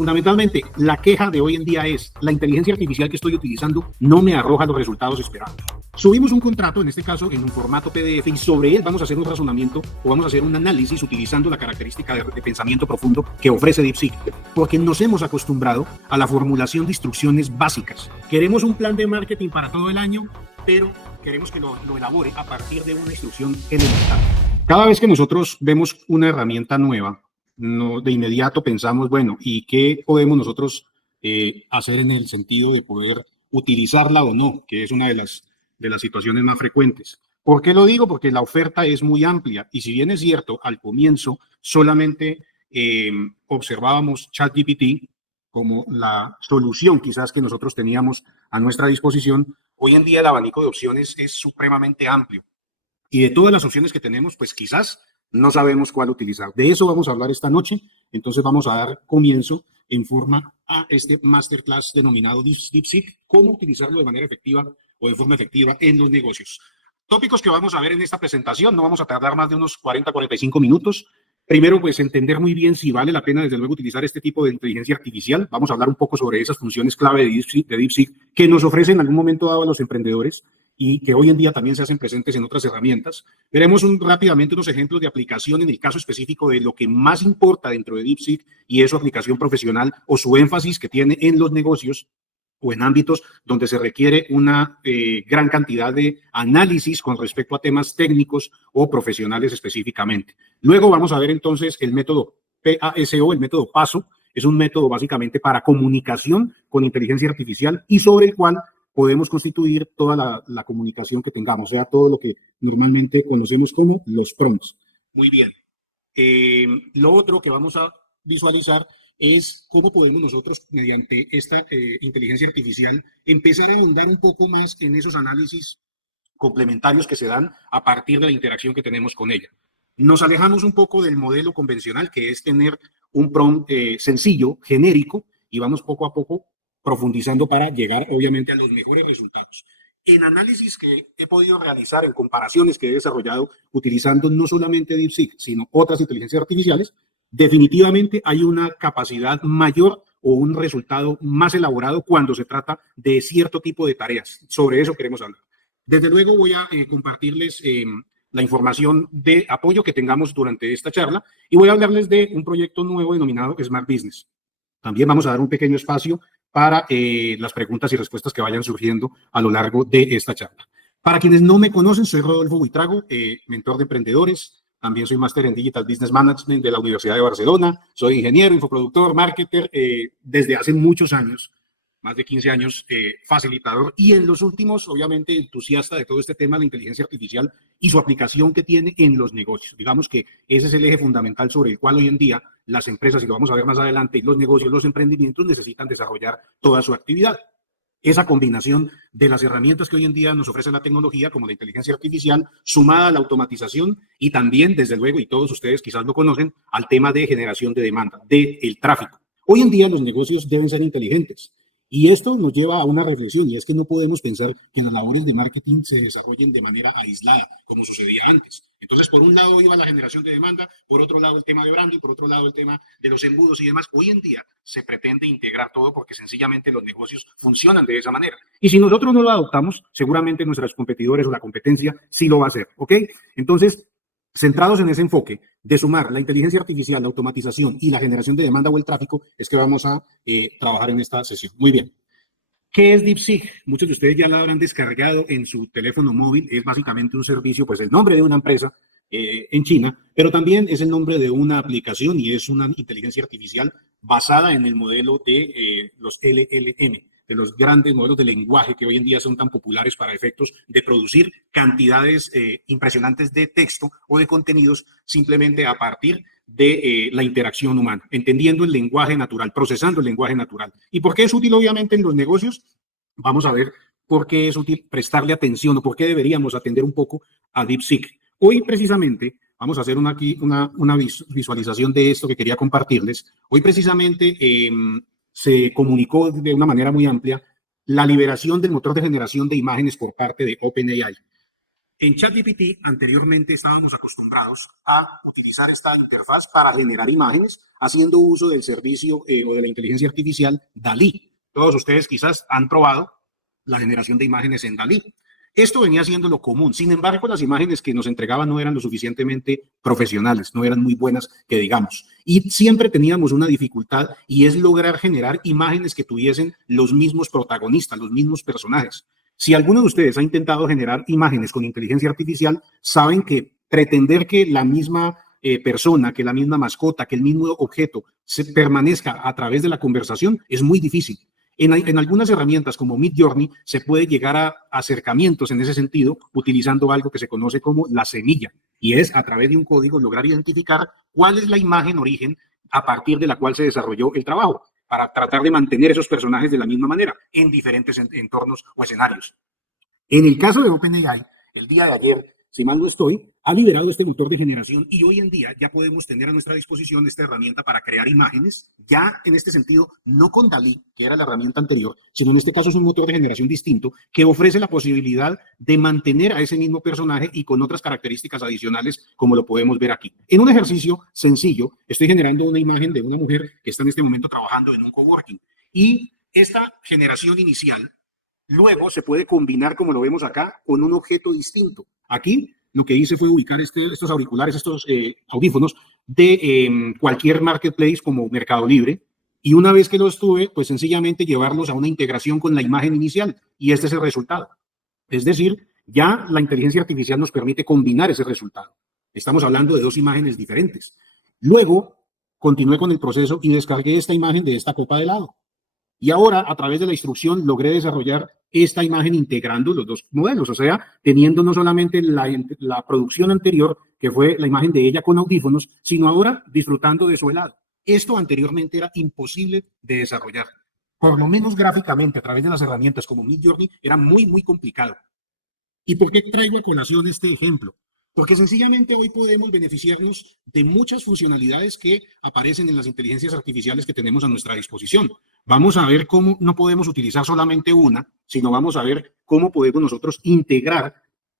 Fundamentalmente, la queja de hoy en día es la inteligencia artificial que estoy utilizando no me arroja los resultados esperados. Subimos un contrato, en este caso en un formato PDF, y sobre él vamos a hacer un razonamiento o vamos a hacer un análisis utilizando la característica de pensamiento profundo que ofrece DeepSeek, porque nos hemos acostumbrado a la formulación de instrucciones básicas. Queremos un plan de marketing para todo el año, pero queremos que lo elabore a partir de una instrucción elemental. Cada vez que nosotros vemos una herramienta nueva, no, de inmediato pensamos, bueno, ¿y qué podemos nosotros hacer en el sentido de poder utilizarla o no? Que es una de las situaciones más frecuentes. ¿Por qué lo digo? Porque la oferta es muy amplia y si bien es cierto, al comienzo solamente observábamos ChatGPT como la solución quizás que nosotros teníamos a nuestra disposición, hoy en día el abanico de opciones es supremamente amplio. Y de todas las opciones que tenemos, pues quizás no sabemos cuál utilizar. De eso vamos a hablar esta noche. Entonces vamos a dar comienzo en forma a este masterclass denominado DeepSeek, cómo utilizarlo de manera efectiva o de forma efectiva en los negocios. Tópicos que vamos a ver en esta presentación, no vamos a tardar más de unos 40-45 minutos. Primero, pues entender muy bien si vale la pena, desde luego, utilizar este tipo de inteligencia artificial. Vamos a hablar un poco sobre esas funciones clave de DeepSeek que nos ofrecen en algún momento dado a los emprendedores y que hoy en día también se hacen presentes en otras herramientas. Veremos rápidamente unos ejemplos de aplicación en el caso específico de lo que más importa dentro de DeepSeek y es su aplicación profesional o su énfasis que tiene en los negocios o en ámbitos donde se requiere una gran cantidad de análisis con respecto a temas técnicos o profesionales específicamente. Luego vamos a ver entonces el método PASO, el método PASO, es un método básicamente para comunicación con inteligencia artificial y sobre el cual podemos constituir toda la comunicación que tengamos, o sea, todo lo que normalmente conocemos como los prompts. Muy bien. Lo otro que vamos a visualizar es cómo podemos nosotros, mediante esta inteligencia artificial, empezar a ahondar un poco más en esos análisis complementarios que se dan a partir de la interacción que tenemos con ella. Nos alejamos un poco del modelo convencional, que es tener un prompt sencillo, genérico, y vamos poco a poco profundizando para llegar, obviamente, a los mejores resultados. En análisis que he podido realizar, en comparaciones que he desarrollado utilizando no solamente DeepSeek, sino otras inteligencias artificiales, definitivamente hay una capacidad mayor o un resultado más elaborado cuando se trata de cierto tipo de tareas. Sobre eso queremos hablar. Desde luego voy a compartirles la información de apoyo que tengamos durante esta charla y voy a hablarles de un proyecto nuevo denominado Smart Business. También vamos a dar un pequeño espacio para las preguntas y respuestas que vayan surgiendo a lo largo de esta charla. Para quienes no me conocen, soy Rodolfo Buitrago, mentor de emprendedores. También soy máster en Digital Business Management de la Universidad de Barcelona. Soy ingeniero, infoproductor, marketer desde hace muchos años, más de 15 años, facilitador y en los últimos, obviamente, entusiasta de todo este tema de la inteligencia artificial y su aplicación que tiene en los negocios. Digamos que ese es el eje fundamental sobre el cual hoy en día las empresas, y lo vamos a ver más adelante, y los negocios, los emprendimientos necesitan desarrollar toda su actividad. Esa combinación de las herramientas que hoy en día nos ofrece la tecnología, como la inteligencia artificial, sumada a la automatización y también, desde luego, y todos ustedes quizás lo conocen, al tema de generación de demanda, del tráfico. Hoy en día los negocios deben ser inteligentes. Y esto nos lleva a una reflexión, y es que no podemos pensar que las labores de marketing se desarrollen de manera aislada, como sucedía antes. Entonces, por un lado iba la generación de demanda, por otro lado el tema de branding, por otro lado el tema de los embudos y demás. Hoy en día se pretende integrar todo porque sencillamente los negocios funcionan de esa manera. Y si nosotros no lo adoptamos, seguramente nuestros competidores o la competencia sí lo va a hacer, ¿ok? Entonces, centrados en ese enfoque de sumar la inteligencia artificial, la automatización y la generación de demanda o el tráfico, es que vamos a trabajar en esta sesión. Muy bien. ¿Qué es DeepSeek? Muchos de ustedes ya la habrán descargado en su teléfono móvil. Es básicamente un servicio, pues el nombre de una empresa en China, pero también es el nombre de una aplicación y es una inteligencia artificial basada en el modelo de los LLM, de los grandes modelos de lenguaje que hoy en día son tan populares para efectos de producir cantidades impresionantes de texto o de contenidos simplemente a partir de la interacción humana, entendiendo el lenguaje natural, procesando el lenguaje natural. ¿Y por qué es útil, obviamente, en los negocios? Vamos a ver por qué es útil prestarle atención o por qué deberíamos atender un poco a DeepSeek. Hoy, precisamente, vamos a hacer una visualización de esto que quería compartirles. Hoy, precisamente, se comunicó de una manera muy amplia la liberación del motor de generación de imágenes por parte de OpenAI. En ChatGPT anteriormente estábamos acostumbrados a utilizar esta interfaz para generar imágenes haciendo uso del servicio o de la inteligencia artificial DALL-E. Todos ustedes quizás han probado la generación de imágenes en DALL-E. Esto venía siendo lo común. Sin embargo, las imágenes que nos entregaban no eran lo suficientemente profesionales, no eran muy buenas, que digamos. Y siempre teníamos una dificultad y es lograr generar imágenes que tuviesen los mismos protagonistas, los mismos personajes. Si alguno de ustedes ha intentado generar imágenes con inteligencia artificial, saben que pretender que la misma persona, que la misma mascota, que el mismo objeto se permanezca a través de la conversación es muy difícil. En algunas herramientas como Midjourney se puede llegar a acercamientos en ese sentido utilizando algo que se conoce como la semilla y es a través de un código lograr identificar cuál es la imagen origen a partir de la cual se desarrolló el trabajo para tratar de mantener esos personajes de la misma manera en diferentes entornos o escenarios. En el caso de OpenAI, el día de ayer, si mal no estoy, ha liberado este motor de generación y hoy en día ya podemos tener a nuestra disposición esta herramienta para crear imágenes, ya en este sentido, no con DALL-E, que era la herramienta anterior, sino en este caso es un motor de generación distinto que ofrece la posibilidad de mantener a ese mismo personaje y con otras características adicionales, como lo podemos ver aquí. En un ejercicio sencillo, estoy generando una imagen de una mujer que está en este momento trabajando en un coworking y esta generación inicial luego se puede combinar, como lo vemos acá, con un objeto distinto. Aquí lo que hice fue ubicar estos auriculares, estos audífonos de cualquier marketplace como Mercado Libre. Y una vez que los tuve, pues sencillamente llevarlos a una integración con la imagen inicial. Y este es el resultado. Es decir, ya la inteligencia artificial nos permite combinar ese resultado. Estamos hablando de dos imágenes diferentes. Luego, continué con el proceso y descargué esta imagen de esta copa de helado. Y ahora, a través de la instrucción, logré desarrollar esta imagen integrando los dos modelos, o sea, teniendo no solamente la producción anterior, que fue la imagen de ella con audífonos, sino ahora disfrutando de su helado. Esto anteriormente era imposible de desarrollar. Por lo menos gráficamente, a través de las herramientas como Midjourney, era muy, muy complicado. ¿Y por qué traigo a colación este ejemplo? Porque sencillamente hoy podemos beneficiarnos de muchas funcionalidades que aparecen en las inteligencias artificiales que tenemos a nuestra disposición. Vamos a ver cómo no podemos utilizar solamente una, sino vamos a ver cómo podemos nosotros integrar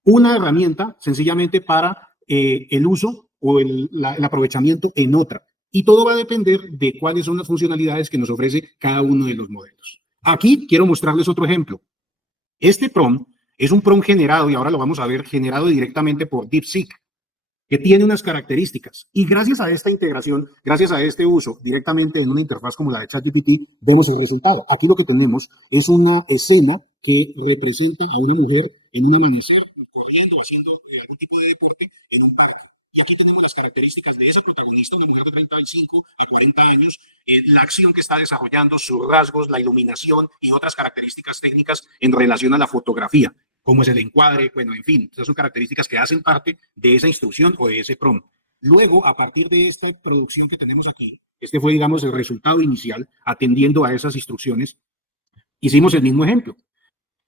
una herramienta sencillamente para el uso o el aprovechamiento en otra. Y todo va a depender de cuáles son las funcionalidades que nos ofrece cada uno de los modelos. Aquí quiero mostrarles otro ejemplo. Este prompt es un prompt generado, y ahora lo vamos a ver, generado directamente por DeepSeek, que tiene unas características. Y gracias a esta integración, gracias a este uso directamente en una interfaz como la de ChatGPT, vemos el resultado. Aquí lo que tenemos es una escena que representa a una mujer en un amanecer, corriendo, haciendo algún tipo de deporte en un parque. Y aquí tenemos las características de esa protagonista, una mujer de 35 a 40 años, la acción que está desarrollando, sus rasgos, la iluminación y otras características técnicas en relación a la fotografía, como es el encuadre, bueno, en fin, esas son características que hacen parte de esa instrucción o de ese prompt. Luego, a partir de esta producción que tenemos aquí, este fue, digamos, el resultado inicial, atendiendo a esas instrucciones, hicimos el mismo ejemplo.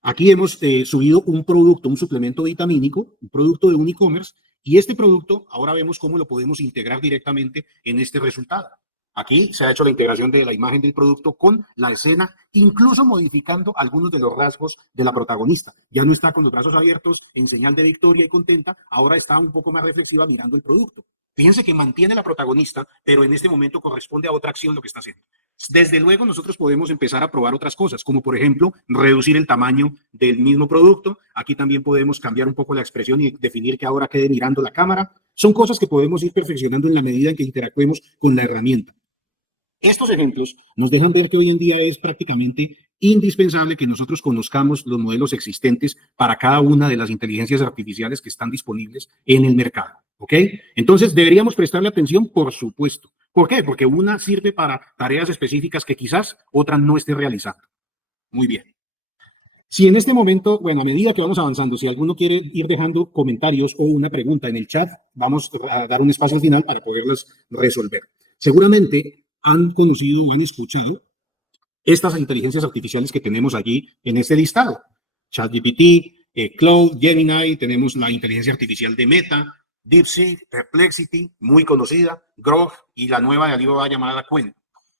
Aquí hemos subido un producto, un suplemento vitamínico, un producto de un e-commerce, y este producto ahora vemos cómo lo podemos integrar directamente en este resultado. Aquí se ha hecho la integración de la imagen del producto con la escena, incluso modificando algunos de los rasgos de la protagonista. Ya no está con los brazos abiertos en señal de victoria y contenta, ahora está un poco más reflexiva mirando el producto. Fíjense que mantiene la protagonista, pero en este momento corresponde a otra acción lo que está haciendo. Desde luego nosotros podemos empezar a probar otras cosas, como por ejemplo reducir el tamaño del mismo producto. Aquí también podemos cambiar un poco la expresión y definir que ahora quede mirando la cámara. Son cosas que podemos ir perfeccionando en la medida en que interactuemos con la herramienta. Estos ejemplos nos dejan ver que hoy en día es prácticamente indispensable que nosotros conozcamos los modelos existentes para cada una de las inteligencias artificiales que están disponibles en el mercado. ¿Ok? Entonces, ¿deberíamos prestarle atención? Por supuesto. ¿Por qué? Porque una sirve para tareas específicas que quizás otra no esté realizando. Muy bien. Si en este momento, bueno, a medida que vamos avanzando, si alguno quiere ir dejando comentarios o una pregunta en el chat, vamos a dar un espacio al final para poderlas resolver. Seguramente han conocido o han escuchado estas inteligencias artificiales que tenemos allí en este listado. ChatGPT, Claude, Gemini, tenemos la inteligencia artificial de Meta, DeepSeek, Perplexity, muy conocida, Grok y la nueva de Alibaba llamada Qwen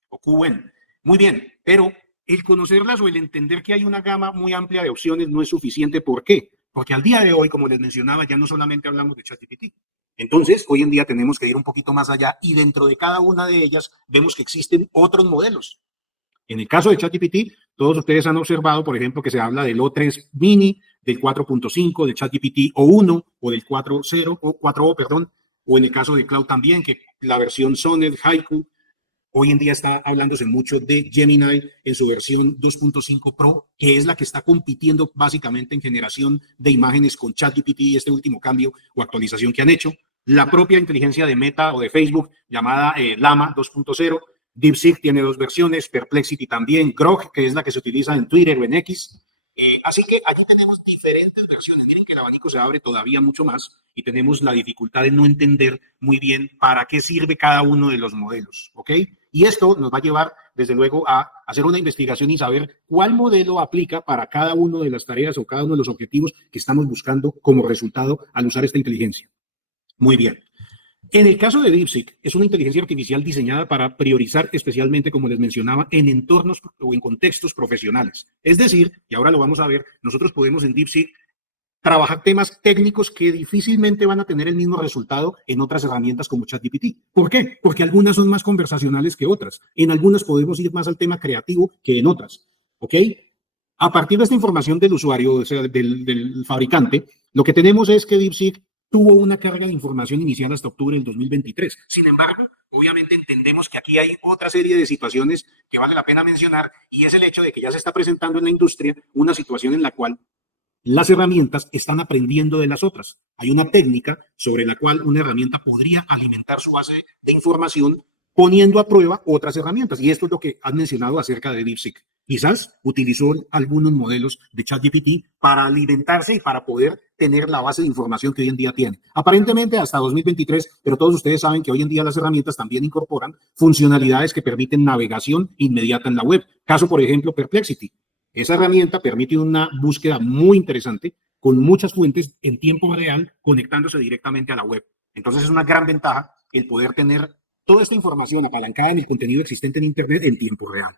o Qwen. Muy bien, pero el conocerlas o el entender que hay una gama muy amplia de opciones no es suficiente. ¿Por qué? Porque al día de hoy, como les mencionaba, ya no solamente hablamos de ChatGPT. Entonces, hoy en día tenemos que ir un poquito más allá y dentro de cada una de ellas vemos que existen otros modelos. En el caso de ChatGPT, todos ustedes han observado, por ejemplo, que se habla del O3 mini, del 4.5, del ChatGPT O1 o del 4.0 o 4O, perdón, o en el caso de Cloud también, que la versión Sonnet, Haiku. Hoy en día está hablándose mucho de Gemini en su versión 2.5 Pro, que es la que está compitiendo básicamente en generación de imágenes con ChatGPT y este último cambio o actualización que han hecho. La propia inteligencia de Meta o de Facebook llamada Llama 2.0. DeepSeek tiene dos versiones, Perplexity también, Grok, que es la que se utiliza en Twitter o en X. Así que allí tenemos diferentes versiones. Miren que el abanico se abre todavía mucho más y tenemos la dificultad de no entender muy bien para qué sirve cada uno de los modelos, ¿ok? Y esto nos va a llevar, desde luego, a hacer una investigación y saber cuál modelo aplica para cada una de las tareas o cada uno de los objetivos que estamos buscando como resultado al usar esta inteligencia. Muy bien. En el caso de DeepSeek, es una inteligencia artificial diseñada para priorizar especialmente, como les mencionaba, en entornos o en contextos profesionales. Es decir, y ahora lo vamos a ver, nosotros podemos en DeepSeek trabajar temas técnicos que difícilmente van a tener el mismo resultado en otras herramientas como ChatGPT. ¿Por qué? Porque algunas son más conversacionales que otras. En algunas podemos ir más al tema creativo que en otras. ¿Ok? A partir de esta información del usuario, o sea, del fabricante, lo que tenemos es que DeepSeek tuvo una carga de información inicial hasta octubre del 2023. Sin embargo, obviamente entendemos que aquí hay otra serie de situaciones que vale la pena mencionar y es el hecho de que ya se está presentando en la industria una situación en la cual las herramientas están aprendiendo de las otras. Hay una técnica sobre la cual una herramienta podría alimentar su base de información poniendo a prueba otras herramientas. Y esto es lo que han mencionado acerca de DeepSeek. Quizás utilizó algunos modelos de ChatGPT para alimentarse y para poder tener la base de información que hoy en día tiene. Aparentemente hasta 2023, pero todos ustedes saben que hoy en día las herramientas también incorporan funcionalidades que permiten navegación inmediata en la web. Caso, por ejemplo, Perplexity. Esa herramienta permite una búsqueda muy interesante con muchas fuentes en tiempo real conectándose directamente a la web. Entonces es una gran ventaja el poder tener toda esta información apalancada en el contenido existente en Internet en tiempo real.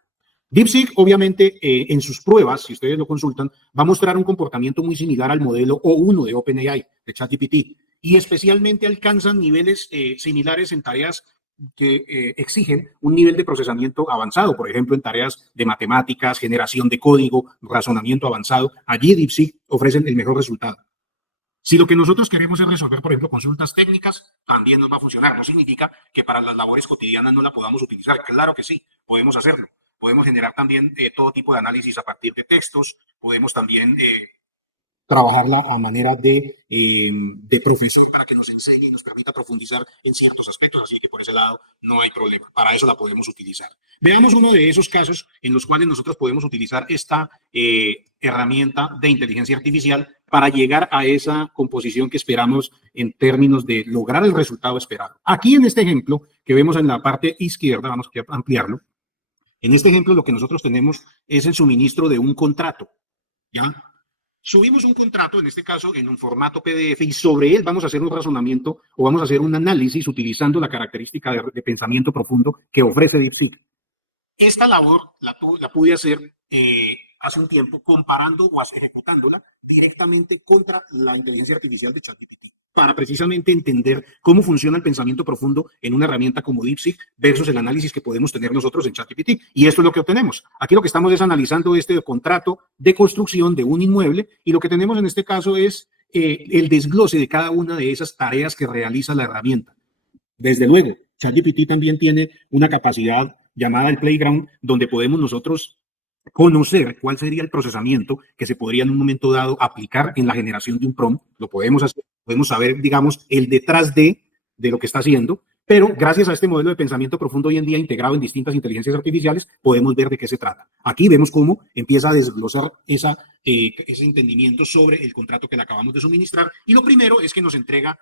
DeepSeek, obviamente, en sus pruebas, si ustedes lo consultan, va a mostrar un comportamiento muy similar al modelo O1 de OpenAI, de ChatGPT, y especialmente alcanzan niveles similares en tareas que exigen un nivel de procesamiento avanzado, por ejemplo, en tareas de matemáticas, generación de código, razonamiento avanzado. Allí DeepSeek ofrecen el mejor resultado. Si lo que nosotros queremos es resolver, por ejemplo, consultas técnicas, también nos va a funcionar. No significa que para las labores cotidianas no la podamos utilizar. Claro que sí, podemos hacerlo. Podemos generar también todo tipo de análisis a partir de textos. Podemos también trabajarla a manera de profesor para que nos enseñe y nos permita profundizar en ciertos aspectos, así que por ese lado no hay problema, para eso la podemos utilizar. Veamos uno de esos casos en los cuales nosotros podemos utilizar esta herramienta de inteligencia artificial para llegar a esa composición que esperamos en términos de lograr el resultado esperado. Aquí en este ejemplo que vemos en la parte izquierda, vamos a ampliarlo, en este ejemplo lo que nosotros tenemos es el suministro de un contrato, ¿ya? Subimos un contrato, en este caso en un formato PDF, y sobre él vamos a hacer un razonamiento o vamos a hacer un análisis utilizando la característica de pensamiento profundo que ofrece DeepSeek. Esta labor la pude hacer hace un tiempo comparando o ejecutándola directamente contra la inteligencia artificial de ChatGPT para precisamente entender cómo funciona el pensamiento profundo en una herramienta como DeepSeek versus el análisis que podemos tener nosotros en ChatGPT. Y esto es lo que obtenemos. Aquí lo que estamos es analizando este contrato de construcción de un inmueble y lo que tenemos en este caso es el desglose de cada una de esas tareas que realiza la herramienta. Desde luego, ChatGPT también tiene una capacidad llamada el Playground, donde podemos nosotros conocer cuál sería el procesamiento que se podría en un momento dado aplicar en la generación de un prompt. Lo podemos hacer, podemos saber, digamos, el detrás de lo que está haciendo, pero gracias a este modelo de pensamiento profundo hoy en día integrado en distintas inteligencias artificiales, podemos ver de qué se trata. Aquí vemos cómo empieza a desglosar ese entendimiento sobre el contrato que le acabamos de suministrar. Y lo primero es que nos entrega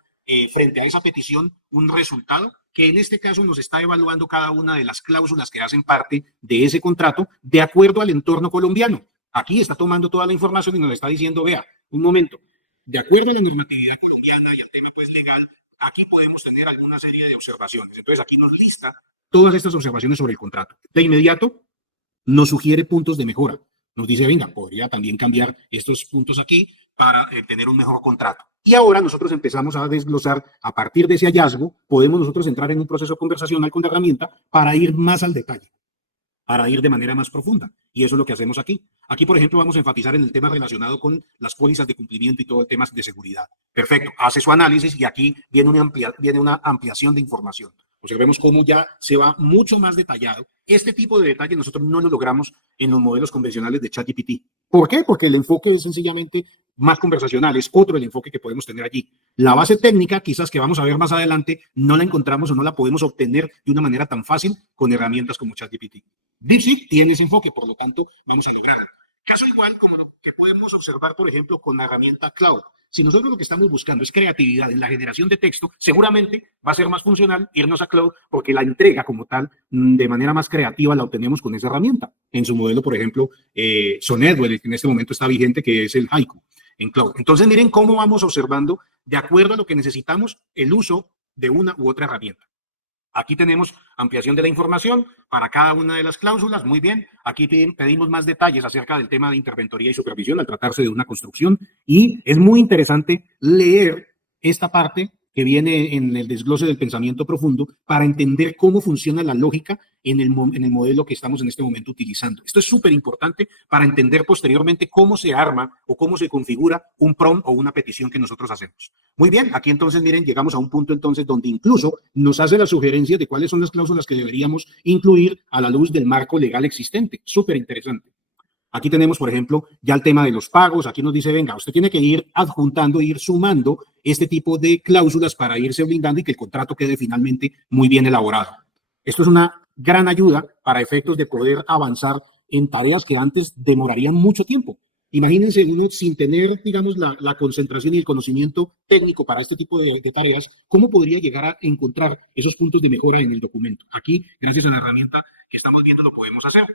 frente a esa petición un resultado que en este caso nos está evaluando cada una de las cláusulas que hacen parte de ese contrato de acuerdo al entorno colombiano. Aquí está tomando toda la información y nos está diciendo, vea, un momento, de acuerdo a la normatividad colombiana y al tema pues, legal, aquí podemos tener alguna serie de observaciones. Entonces aquí nos lista todas estas observaciones sobre el contrato. De inmediato nos sugiere puntos de mejora. Nos dice, venga, podría también cambiar estos puntos aquí, para tener un mejor contrato. Y ahora nosotros empezamos a desglosar, a partir de ese hallazgo, podemos nosotros entrar en un proceso conversacional con la herramienta para ir más al detalle, para ir de manera más profunda. Y eso es lo que hacemos aquí. Aquí, por ejemplo, vamos a enfatizar en el tema relacionado con las pólizas de cumplimiento y todo el tema de seguridad. Perfecto, hace su análisis y aquí viene una ampliación de información. Observemos cómo ya se va mucho más detallado. Este tipo de detalle nosotros no lo logramos en los modelos convencionales de ChatGPT. ¿Por qué? Porque el enfoque es sencillamente más conversacional, es otro el enfoque que podemos tener allí. La base técnica, quizás que vamos a ver más adelante, no la encontramos o no la podemos obtener de una manera tan fácil con herramientas como ChatGPT. DeepSeek tiene ese enfoque, por lo tanto, vamos a lograrlo. Caso igual como lo que podemos observar, por ejemplo, con la herramienta Cloud. Si nosotros lo que estamos buscando es creatividad en la generación de texto, seguramente va a ser más funcional irnos a Cloud porque la entrega como tal, de manera más creativa, la obtenemos con esa herramienta. En su modelo, por ejemplo, Sonetwell, que en este momento está vigente, que es el Haiku en Cloud. Entonces, miren cómo vamos observando, de acuerdo a lo que necesitamos, el uso de una u otra herramienta. Aquí tenemos ampliación de la información para cada una de las cláusulas. Muy bien. Aquí pedimos más detalles acerca del tema de interventoría y supervisión al tratarse de una construcción. Y es muy interesante leer esta parte que viene en el desglose del pensamiento profundo para entender cómo funciona la lógica en el modelo que estamos en este momento utilizando. Esto es súper importante para entender posteriormente cómo se arma o cómo se configura un prompt o una petición que nosotros hacemos. Muy bien, aquí entonces, miren, llegamos a un punto entonces donde incluso nos hace la sugerencia de cuáles son las cláusulas que deberíamos incluir a la luz del marco legal existente. Súper interesante. Aquí tenemos, por ejemplo, ya el tema de los pagos. Aquí nos dice, venga, usted tiene que ir adjuntando, ir sumando este tipo de cláusulas para irse blindando y que el contrato quede finalmente muy bien elaborado. Esto es una gran ayuda para efectos de poder avanzar en tareas que antes demorarían mucho tiempo. Imagínense uno sin tener, digamos, la concentración y el conocimiento técnico para este tipo de tareas, ¿cómo podría llegar a encontrar esos puntos de mejora en el documento? Aquí, gracias a la herramienta que estamos viendo, lo podemos hacer.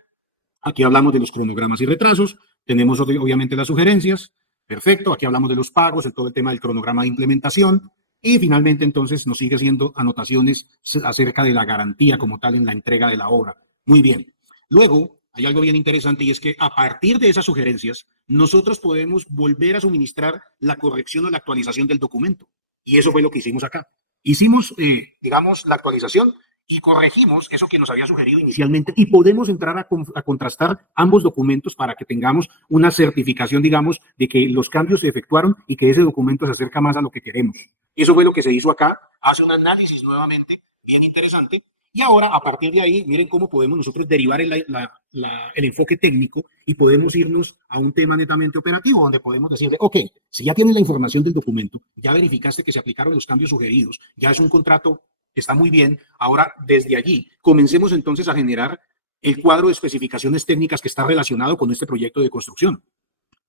Aquí hablamos de los cronogramas y retrasos, tenemos obviamente las sugerencias, perfecto, aquí hablamos de los pagos, de todo el tema del cronograma de implementación, y finalmente entonces nos sigue haciendo anotaciones acerca de la garantía como tal en la entrega de la obra. Muy bien. Luego, hay algo bien interesante y es que a partir de esas sugerencias, nosotros podemos volver a suministrar la corrección o la actualización del documento. Y eso fue lo que hicimos acá. Hicimos, digamos, la actualización y corregimos eso que nos había sugerido inicialmente y podemos entrar a contrastar ambos documentos para que tengamos una certificación, digamos, de que los cambios se efectuaron y que ese documento se acerca más a lo que queremos. Y eso fue lo que se hizo acá. Hace un análisis nuevamente bien interesante. Y ahora, a partir de ahí, miren cómo podemos nosotros derivar el enfoque técnico y podemos irnos a un tema netamente operativo, donde podemos decirle, ok, si ya tienes la información del documento, ya verificaste que se aplicaron los cambios sugeridos, ya es un contrato, está muy bien, ahora desde allí comencemos entonces a generar el cuadro de especificaciones técnicas que está relacionado con este proyecto de construcción.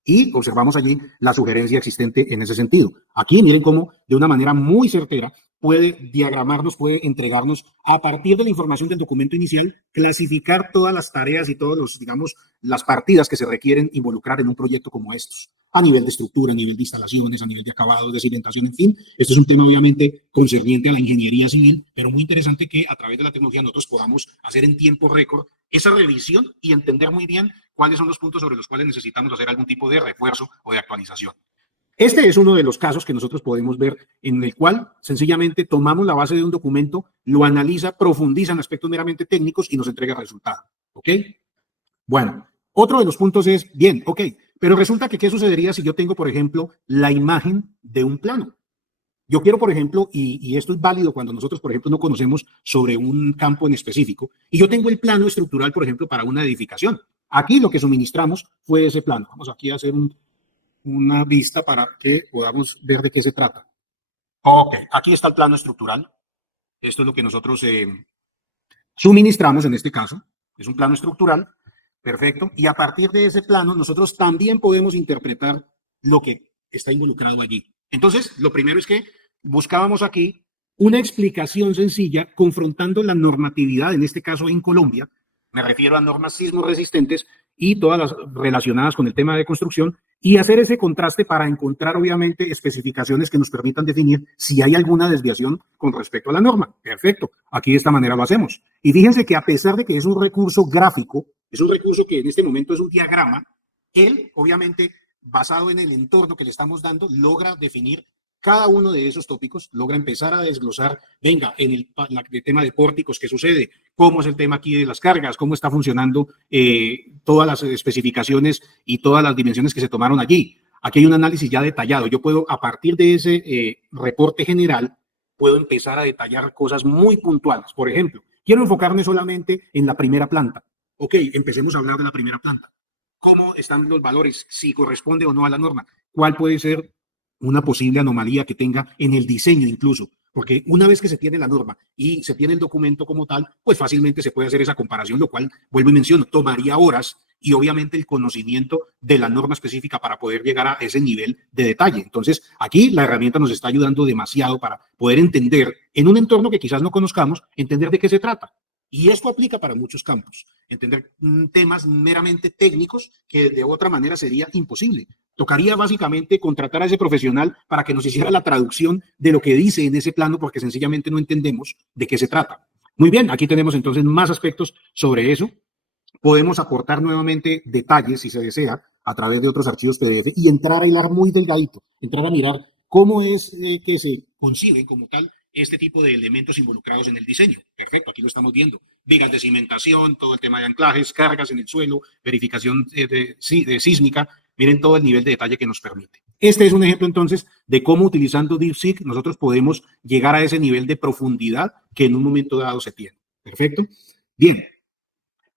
Y observamos allí la sugerencia existente en ese sentido. Aquí miren cómo de una manera muy certera puede diagramarnos, puede entregarnos a partir de la información del documento inicial, clasificar todas las tareas y todos los, digamos, las partidas que se requieren involucrar en un proyecto como estos, a nivel de estructura, a nivel de instalaciones, a nivel de acabados, de cimentación, en fin. Esto es un tema obviamente concerniente a la ingeniería civil, pero muy interesante que a través de la tecnología nosotros podamos hacer en tiempo récord esa revisión y entender muy bien cuáles son los puntos sobre los cuales necesitamos hacer algún tipo de refuerzo o de actualización. Este es uno de los casos que nosotros podemos ver en el cual sencillamente tomamos la base de un documento, lo analiza, profundiza en aspectos meramente técnicos y nos entrega el resultado. ¿Ok? Bueno, otro de los puntos es, bien, ok, pero resulta que ¿qué sucedería si yo tengo, por ejemplo, la imagen de un plano? Yo quiero, por ejemplo, y esto es válido cuando nosotros, por ejemplo, no conocemos sobre un campo en específico, y yo tengo el plano estructural, por ejemplo, para una edificación. Aquí lo que suministramos fue ese plano. Vamos aquí a hacer una vista para que podamos ver de qué se trata. Ok, aquí está el plano estructural. Esto es lo que nosotros suministramos en este caso. Es un plano estructural. Perfecto. Y a partir de ese plano, nosotros también podemos interpretar lo que está involucrado allí. Entonces, lo primero es que buscábamos aquí una explicación sencilla confrontando la normatividad, en este caso en Colombia, me refiero a normas sismo resistentes y todas las relacionadas con el tema de construcción, y hacer ese contraste para encontrar obviamente especificaciones que nos permitan definir si hay alguna desviación con respecto a la norma. Perfecto, aquí de esta manera lo hacemos. Y fíjense que a pesar de que es un recurso gráfico, es un recurso que en este momento es un diagrama, él obviamente basado en el entorno que le estamos dando, logra definir cada uno de esos tópicos, logra empezar a desglosar, venga, en el tema de pórticos, ¿qué sucede? ¿Cómo es el tema aquí de las cargas? ¿Cómo está funcionando todas las especificaciones y todas las dimensiones que se tomaron allí? Aquí hay un análisis ya detallado. Yo puedo, a partir de ese reporte general, puedo empezar a detallar cosas muy puntuales. Por ejemplo, quiero enfocarme solamente en la primera planta. Ok, empecemos a hablar de la primera planta. ¿Cómo están los valores? Si corresponde o no a la norma. ¿Cuál puede ser una posible anomalía que tenga en el diseño incluso? Porque una vez que se tiene la norma y se tiene el documento como tal, pues fácilmente se puede hacer esa comparación, lo cual, vuelvo y menciono, tomaría horas y obviamente el conocimiento de la norma específica para poder llegar a ese nivel de detalle. Entonces, aquí la herramienta nos está ayudando demasiado para poder entender en un entorno que quizás no conozcamos, entender de qué se trata. Y esto aplica para muchos campos. Entender temas meramente técnicos que de otra manera sería imposible. Tocaría básicamente contratar a ese profesional para que nos hiciera la traducción de lo que dice en ese plano porque sencillamente no entendemos de qué se trata. Muy bien, aquí tenemos entonces más aspectos sobre eso. Podemos aportar nuevamente detalles, si se desea, a través de otros archivos PDF y entrar a hilar muy delgadito, entrar a mirar cómo es que se concibe como tal este tipo de elementos involucrados en el diseño. Perfecto, aquí lo estamos viendo. Vigas de cimentación, todo el tema de anclajes, cargas en el suelo, verificación de sísmica. Miren todo el nivel de detalle que nos permite. Este es un ejemplo entonces de cómo utilizando DeepSeek nosotros podemos llegar a ese nivel de profundidad que en un momento dado se tiene. Perfecto. Bien.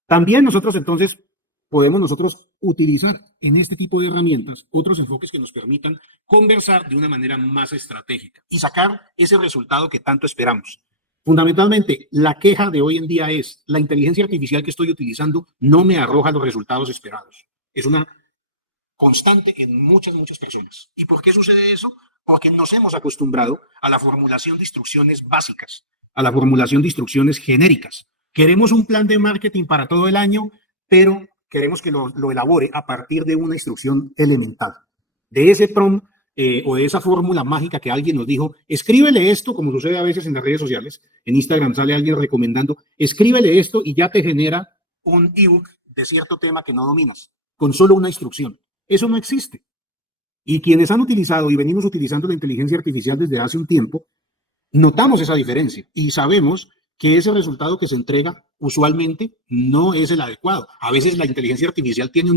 También nosotros entonces podemos nosotros utilizar en este tipo de herramientas otros enfoques que nos permitan conversar de una manera más estratégica y sacar ese resultado que tanto esperamos. Fundamentalmente, la queja de hoy en día es la inteligencia artificial que estoy utilizando no me arroja los resultados esperados. Es una constante en muchas personas. ¿Y por qué sucede eso? Porque nos hemos acostumbrado a la formulación de instrucciones básicas, a la formulación de instrucciones genéricas. Queremos un plan de marketing para todo el año, pero queremos que lo elabore a partir de una instrucción elemental. De ese prompt o de esa fórmula mágica que alguien nos dijo, escríbele esto, como sucede a veces en las redes sociales. En Instagram sale alguien recomendando, escríbele esto y ya te genera un ebook de cierto tema que no dominas, con solo una instrucción. Eso no existe. Y quienes han utilizado y venimos utilizando la inteligencia artificial desde hace un tiempo, notamos esa diferencia y sabemos que ese resultado que se entrega usualmente no es el adecuado. A veces la inteligencia artificial tiene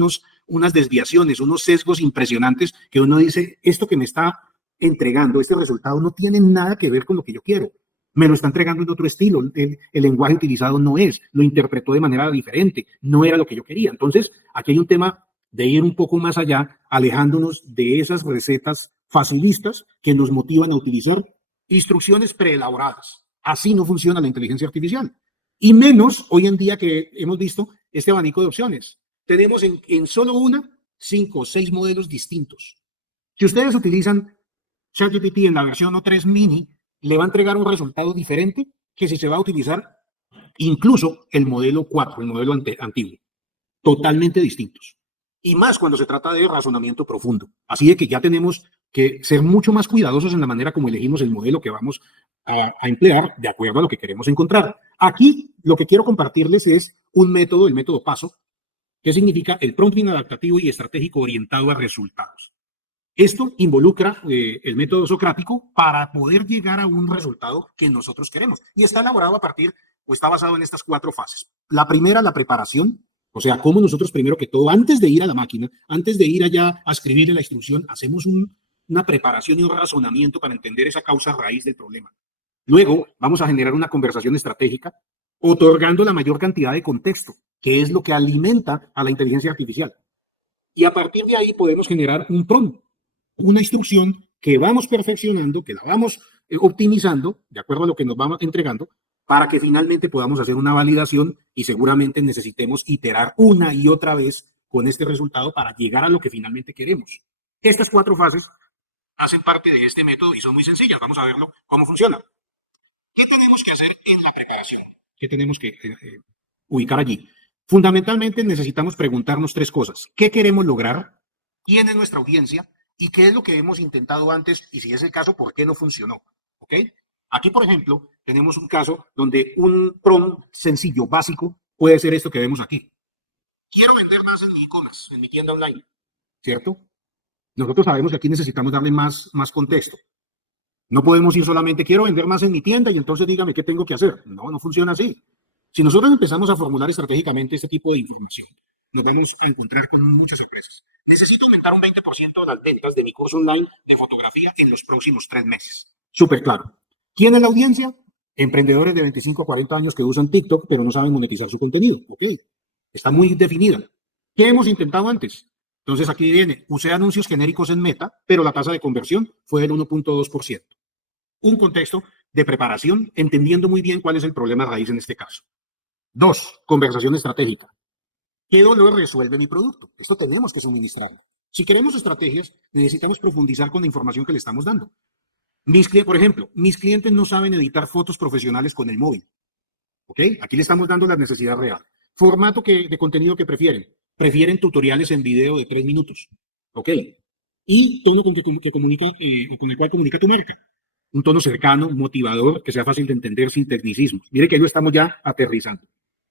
unas desviaciones, unos sesgos impresionantes que uno dice, esto que me está entregando, este resultado no tiene nada que ver con lo que yo quiero. Me lo está entregando en otro estilo. El lenguaje utilizado no es, lo interpretó de manera diferente, no era lo que yo quería. Entonces, aquí hay un tema de ir un poco más allá, alejándonos de esas recetas facilistas que nos motivan a utilizar instrucciones preelaboradas. Así no funciona la inteligencia artificial. Y menos hoy en día que hemos visto este abanico de opciones. Tenemos en solo una, 5 o 6 modelos distintos. Si ustedes utilizan ChatGPT en la versión O3 mini, le va a entregar un resultado diferente que si se va a utilizar incluso el modelo 4, el modelo antiguo. Totalmente distintos. Y más cuando se trata de razonamiento profundo. Así de que ya tenemos que ser mucho más cuidadosos en la manera como elegimos el modelo que vamos a emplear de acuerdo a lo que queremos encontrar. Aquí lo que quiero compartirles es un método, el método PASO, que significa el prompting adaptativo y estratégico orientado a resultados. Esto involucra el método socrático para poder llegar a un resultado que nosotros queremos. Y está elaborado a partir, o está basado en estas 4 fases. La primera, la preparación. O sea, cómo nosotros primero que todo, antes de ir a la máquina, antes de ir allá a escribirle la instrucción, hacemos una preparación y un razonamiento para entender esa causa raíz del problema. Luego vamos a generar una conversación estratégica, otorgando la mayor cantidad de contexto, que es lo que alimenta a la inteligencia artificial. Y a partir de ahí podemos generar un prompt, una instrucción que vamos perfeccionando, que la vamos optimizando, de acuerdo a lo que nos vamos entregando, para que finalmente podamos hacer una validación y seguramente necesitemos iterar una y otra vez con este resultado para llegar a lo que finalmente queremos. Estas 4 fases hacen parte de este método y son muy sencillas. Vamos a verlo cómo funciona. ¿Qué tenemos que hacer en la preparación? ¿Qué tenemos que ubicar allí? Fundamentalmente necesitamos preguntarnos 3 cosas. ¿Qué queremos lograr? ¿Quién es nuestra audiencia? ¿Y qué es lo que hemos intentado antes? Y si es el caso, ¿por qué no funcionó? ¿Ok? Aquí, por ejemplo, tenemos un caso donde un prompt sencillo, básico, puede ser esto que vemos aquí. Quiero vender más en mi e-commerce, en mi tienda online, ¿cierto? Nosotros sabemos que aquí necesitamos darle más contexto. No podemos ir solamente, quiero vender más en mi tienda y entonces dígame qué tengo que hacer. No, no funciona así. Si nosotros empezamos a formular estratégicamente este tipo de información, nos vamos a encontrar con muchas sorpresas. Necesito aumentar un 20% de las ventas de mi curso online de fotografía en los próximos 3 meses. Súper claro. ¿Quién es la audiencia? Emprendedores de 25 a 40 años que usan TikTok, pero no saben monetizar su contenido. Ok, está muy definida. ¿Qué hemos intentado antes? Entonces aquí viene, usé anuncios genéricos en Meta, pero la tasa de conversión fue del 1.2%. Un contexto de preparación, entendiendo muy bien cuál es el problema raíz en este caso. 2, conversación estratégica. ¿Qué dolor resuelve mi producto? Esto tenemos que suministrarlo. Si queremos estrategias, necesitamos profundizar con la información que le estamos dando. Por ejemplo, mis clientes no saben editar fotos profesionales con el móvil. ¿Ok? Aquí le estamos dando la necesidad real. Formato de contenido que prefieren. Prefieren tutoriales en video de 3 minutos. ¿Ok? Y tono con con el cual comunica tu marca. Un tono cercano, motivador, que sea fácil de entender sin tecnicismos. Mire que ahí lo estamos ya aterrizando.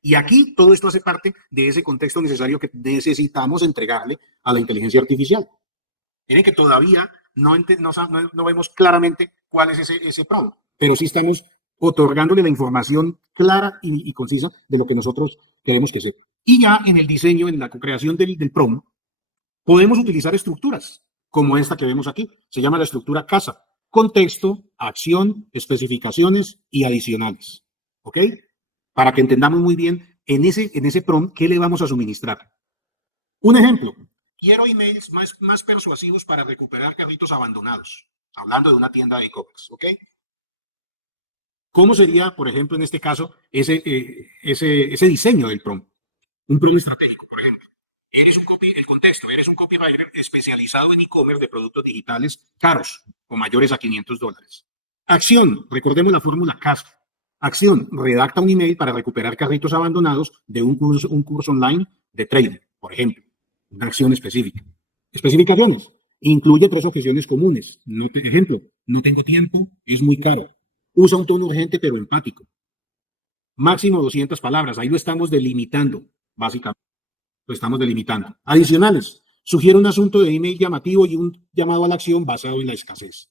Y aquí todo esto hace parte de ese contexto necesario que necesitamos entregarle a la inteligencia artificial. Miren que todavía no vemos claramente cuál es ese prompt, pero sí estamos otorgándole la información clara y concisa de lo que nosotros queremos que sepa. Y ya en el diseño, en la creación del prompt, podemos utilizar estructuras como esta que vemos aquí. Se llama la estructura CASA. Contexto, acción, especificaciones y adicionales. ¿Ok? Para que entendamos muy bien en ese prompt qué le vamos a suministrar. Un ejemplo. Quiero emails más persuasivos para recuperar carritos abandonados. Hablando de una tienda de e-commerce. ¿Ok? ¿Cómo sería, por ejemplo, en este caso, ese diseño del prompt? Un prompt estratégico, por ejemplo. El contexto, eres un copywriter especializado en e-commerce de productos digitales caros o mayores a $500. Acción, recordemos la fórmula CASP. Acción, redacta un email para recuperar carritos abandonados de un curso online de trading, por ejemplo. Una acción específica. Especificaciones, incluye 3 objeciones comunes. Ejemplo, no tengo tiempo, es muy caro. Usa un tono urgente pero empático. Máximo 200 palabras, ahí lo estamos delimitando, básicamente. Lo estamos delimitando. Adicionales, sugiere un asunto de email llamativo y un llamado a la acción basado en la escasez.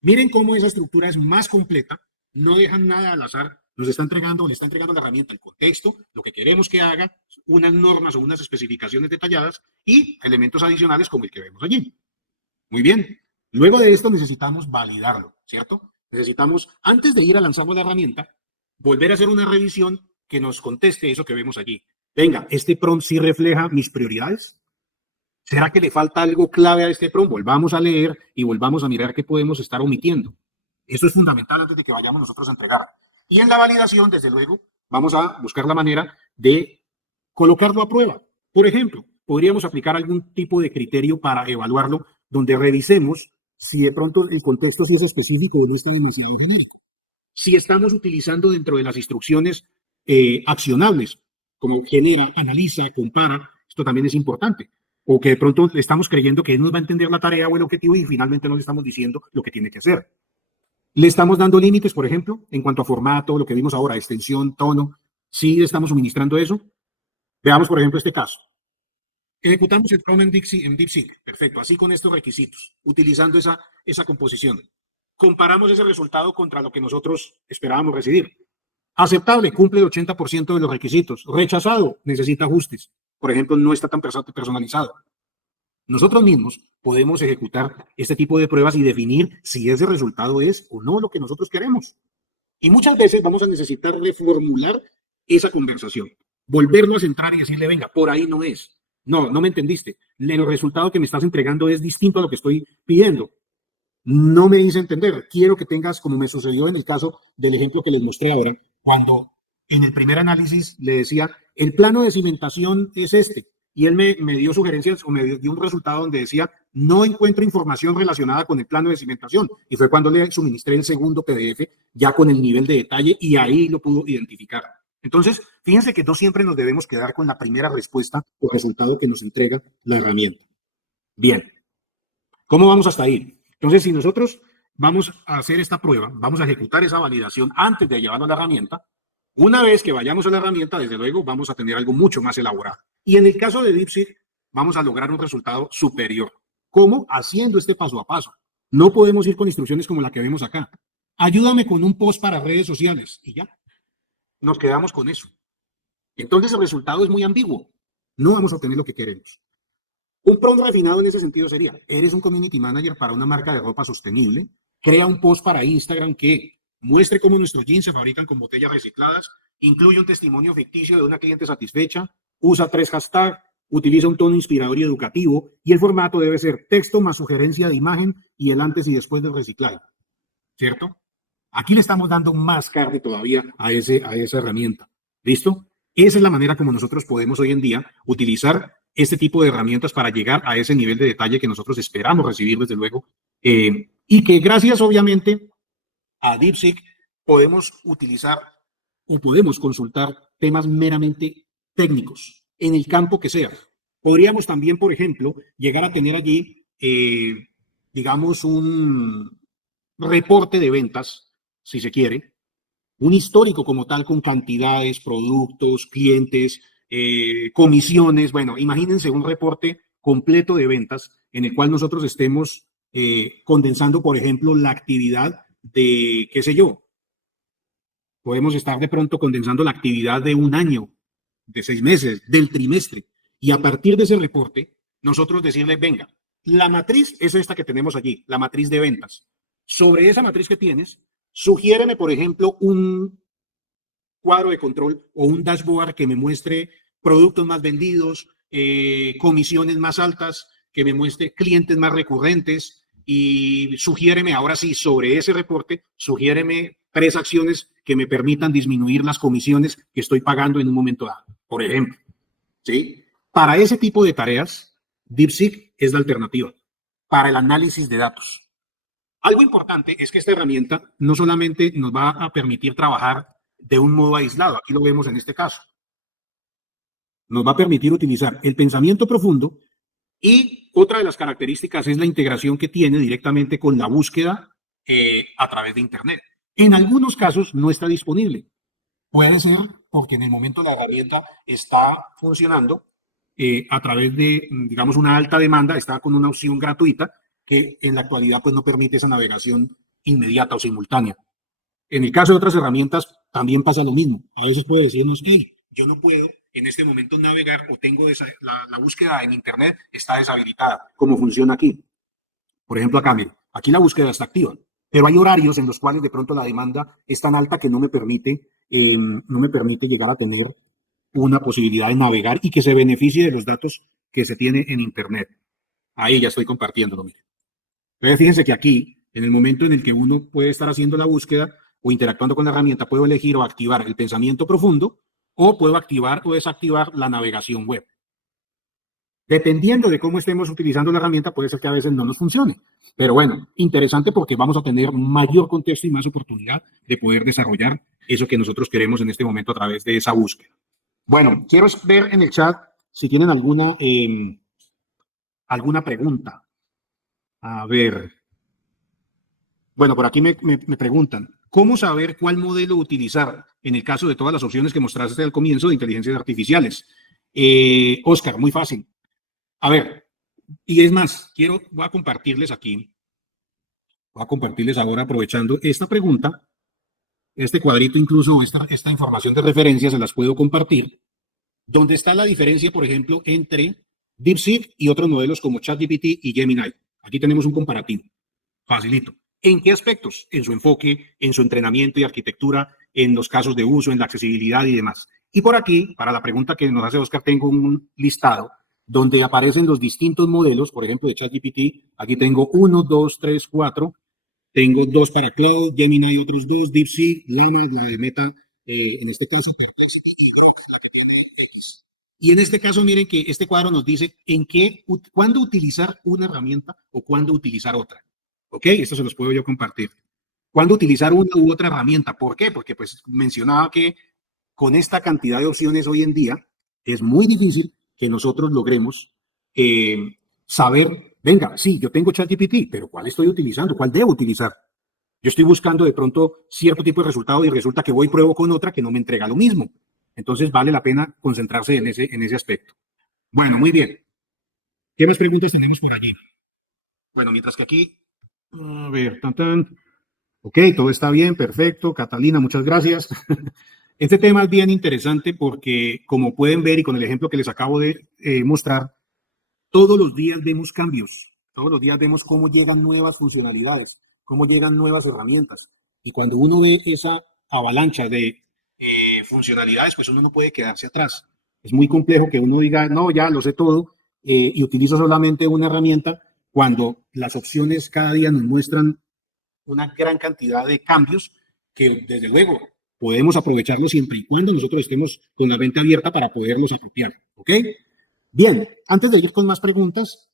Miren cómo esa estructura es más completa, no dejan nada al azar, le está entregando la herramienta, el contexto, lo que queremos que haga, unas normas o unas especificaciones detalladas y elementos adicionales como el que vemos allí. Muy bien. Luego de esto necesitamos validarlo, ¿cierto? Necesitamos, antes de ir a lanzar la herramienta, volver a hacer una revisión que nos conteste eso que vemos allí. Venga, ¿este prompt sí refleja mis prioridades? ¿Será que le falta algo clave a este prompt? Volvamos a leer y volvamos a mirar qué podemos estar omitiendo. Eso es fundamental antes de que vayamos nosotros a entregar. Y en la validación, desde luego, vamos a buscar la manera de colocarlo a prueba. Por ejemplo, podríamos aplicar algún tipo de criterio para evaluarlo, donde revisemos si de pronto el contexto sí es específico o no está demasiado genérico. Si estamos utilizando dentro de las instrucciones accionables, como genera, analiza, compara, esto también es importante. O que de pronto le estamos creyendo que él nos va a entender la tarea o el objetivo y finalmente no le estamos diciendo lo que tiene que hacer. Le estamos dando límites, por ejemplo, en cuanto a formato, lo que vimos ahora, extensión, tono. Sí estamos suministrando eso. Veamos, por ejemplo, este caso. Ejecutamos el prompt en DeepSeek. Perfecto, así con estos requisitos, utilizando esa composición. Comparamos ese resultado contra lo que nosotros esperábamos recibir. Aceptable, cumple el 80% de los requisitos. Rechazado, necesita ajustes. Por ejemplo, no está tan personalizado. Nosotros mismos podemos ejecutar este tipo de pruebas y definir si ese resultado es o no lo que nosotros queremos. Y muchas veces vamos a necesitar reformular esa conversación, volverlo a centrar y decirle, venga, por ahí no es. No, no me entendiste. El resultado que me estás entregando es distinto a lo que estoy pidiendo. No me hice entender. Quiero que tengas, como me sucedió en el caso del ejemplo que les mostré ahora, cuando en el primer análisis le decía, el plano de cimentación es este. Y él me dio sugerencias o me dio un resultado donde decía, no encuentro información relacionada con el plano de cimentación. Y fue cuando le suministré el segundo PDF, ya con el nivel de detalle, y ahí lo pudo identificar. Entonces, fíjense que no siempre nos debemos quedar con la primera respuesta o resultado que nos entrega la herramienta. Bien, ¿cómo vamos hasta ahí? Entonces, si nosotros vamos a hacer esta prueba, vamos a ejecutar esa validación antes de llevarlo a la herramienta, una vez que vayamos a la herramienta, desde luego, vamos a tener algo mucho más elaborado. Y en el caso de DeepSeek, vamos a lograr un resultado superior. ¿Cómo? Haciendo este paso a paso. No podemos ir con instrucciones como la que vemos acá. Ayúdame con un post para redes sociales y ya. Nos quedamos con eso. Entonces el resultado es muy ambiguo. No vamos a obtener lo que queremos. Un prompt refinado en ese sentido sería, eres un community manager para una marca de ropa sostenible, crea un post para Instagram que muestre cómo nuestros jeans se fabrican con botellas recicladas, incluye un testimonio ficticio de una cliente satisfecha, usa 3 hashtags, utiliza un tono inspirador y educativo, y el formato debe ser texto más sugerencia de imagen y el antes y después del reciclaje, ¿cierto? Aquí le estamos dando más carne todavía a esa herramienta. ¿Listo? Esa es la manera como nosotros podemos hoy en día utilizar este tipo de herramientas para llegar a ese nivel de detalle que nosotros esperamos recibir, desde luego, y que gracias, obviamente, a DeepSeek podemos utilizar o podemos consultar temas meramente técnicos en el campo que sea. Podríamos también, por ejemplo, llegar a tener allí, digamos, un reporte de ventas, si se quiere, un histórico como tal con cantidades, productos, clientes, comisiones. Bueno, imagínense un reporte completo de ventas en el cual nosotros estemos condensando, por ejemplo, la actividad de, qué sé yo, podemos estar de pronto condensando la actividad de un año, de 6 meses, del trimestre. Y a partir de ese reporte, nosotros decirle, venga, la matriz es esta que tenemos allí, la matriz de ventas. Sobre esa matriz que tienes, sugiéreme, por ejemplo, un cuadro de control o un dashboard que me muestre productos más vendidos, comisiones más altas, que me muestre clientes más recurrentes y sugiéreme, ahora sí, sobre ese reporte, sugiéreme 3 acciones que me permitan disminuir las comisiones que estoy pagando en un momento dado, por ejemplo. ¿Sí? Para ese tipo de tareas, DeepSeek es la alternativa para el análisis de datos. Algo importante es que esta herramienta no solamente nos va a permitir trabajar de un modo aislado, aquí lo vemos en este caso, nos va a permitir utilizar el pensamiento profundo y otra de las características es la integración que tiene directamente con la búsqueda a través de Internet. En algunos casos no está disponible. Puede ser porque en el momento la herramienta está funcionando a través de, digamos, una alta demanda, está con una opción gratuita que en la actualidad pues no permite esa navegación inmediata o simultánea. En el caso de otras herramientas también pasa lo mismo. A veces puede decirnos, hey, yo no puedo en este momento navegar o tengo la búsqueda en Internet está deshabilitada. ¿Cómo funciona aquí? Por ejemplo, acá, mire, aquí la búsqueda está activa, pero hay horarios en los cuales de pronto la demanda es tan alta que no me permite llegar a tener una posibilidad de navegar y que se beneficie de los datos que se tiene en Internet. Ahí ya estoy compartiéndolo, mire. Entonces, fíjense que aquí, en el momento en el que uno puede estar haciendo la búsqueda o interactuando con la herramienta, puedo elegir o activar el pensamiento profundo o puedo activar o desactivar la navegación web. Dependiendo de cómo estemos utilizando la herramienta, puede ser que a veces no nos funcione. Pero bueno, interesante porque vamos a tener mayor contexto y más oportunidad de poder desarrollar eso que nosotros queremos en este momento a través de esa búsqueda. Bueno, quiero ver en el chat si tienen alguna pregunta. A ver. Bueno, por aquí me preguntan, ¿cómo saber cuál modelo utilizar en el caso de todas las opciones que mostraste al comienzo de inteligencias artificiales? Oscar, muy fácil. A ver, y es más, voy a compartirles aquí, voy a compartirles ahora aprovechando esta pregunta, este cuadrito incluso, esta información de referencia se las puedo compartir, donde está la diferencia, por ejemplo, entre DeepSeek y otros modelos como ChatGPT y Gemini. Aquí tenemos un comparativo, facilito. ¿En qué aspectos? En su enfoque, en su entrenamiento y arquitectura, en los casos de uso, en la accesibilidad y demás. Y por aquí, para la pregunta que nos hace Oscar, tengo un listado donde aparecen los distintos modelos, por ejemplo, de ChatGPT. Aquí tengo 1, 2, 3, 4. Tengo 2 para Cloud, Gemini otros 2, DeepSeek, Llama, la de Meta, en este caso, Perplexity, la que tiene X. Y en este caso, miren que este cuadro nos dice cuándo utilizar una herramienta o cuándo utilizar otra. ¿Ok? Esto se los puedo yo compartir. ¿Cuándo utilizar una u otra herramienta? ¿Por qué? Porque pues mencionaba que con esta cantidad de opciones hoy en día es muy difícil que nosotros logremos saber, venga, sí, yo tengo ChatGPT, pero ¿cuál estoy utilizando? ¿Cuál debo utilizar? Yo estoy buscando de pronto cierto tipo de resultado y resulta que voy y pruebo con otra que no me entrega lo mismo. Entonces vale la pena concentrarse en ese aspecto. Bueno, muy bien. ¿Qué más preguntas tenemos por allí? Bueno, mientras que aquí, a ver, tan, tan. Ok, todo está bien, perfecto. Catalina, muchas gracias. Este tema es bien interesante porque, como pueden ver y con el ejemplo que les acabo de mostrar, todos los días vemos cambios, todos los días vemos cómo llegan nuevas funcionalidades, cómo llegan nuevas herramientas. Y cuando uno ve esa avalancha de funcionalidades, pues uno no puede quedarse atrás. Es muy complejo que uno diga, no, ya lo sé todo y utilizo solamente una herramienta cuando las opciones cada día nos muestran una gran cantidad de cambios que desde luego podemos aprovecharlos siempre y cuando nosotros estemos con la mente abierta para poderlos apropiar. ¿Ok? Bien, antes de ir con más preguntas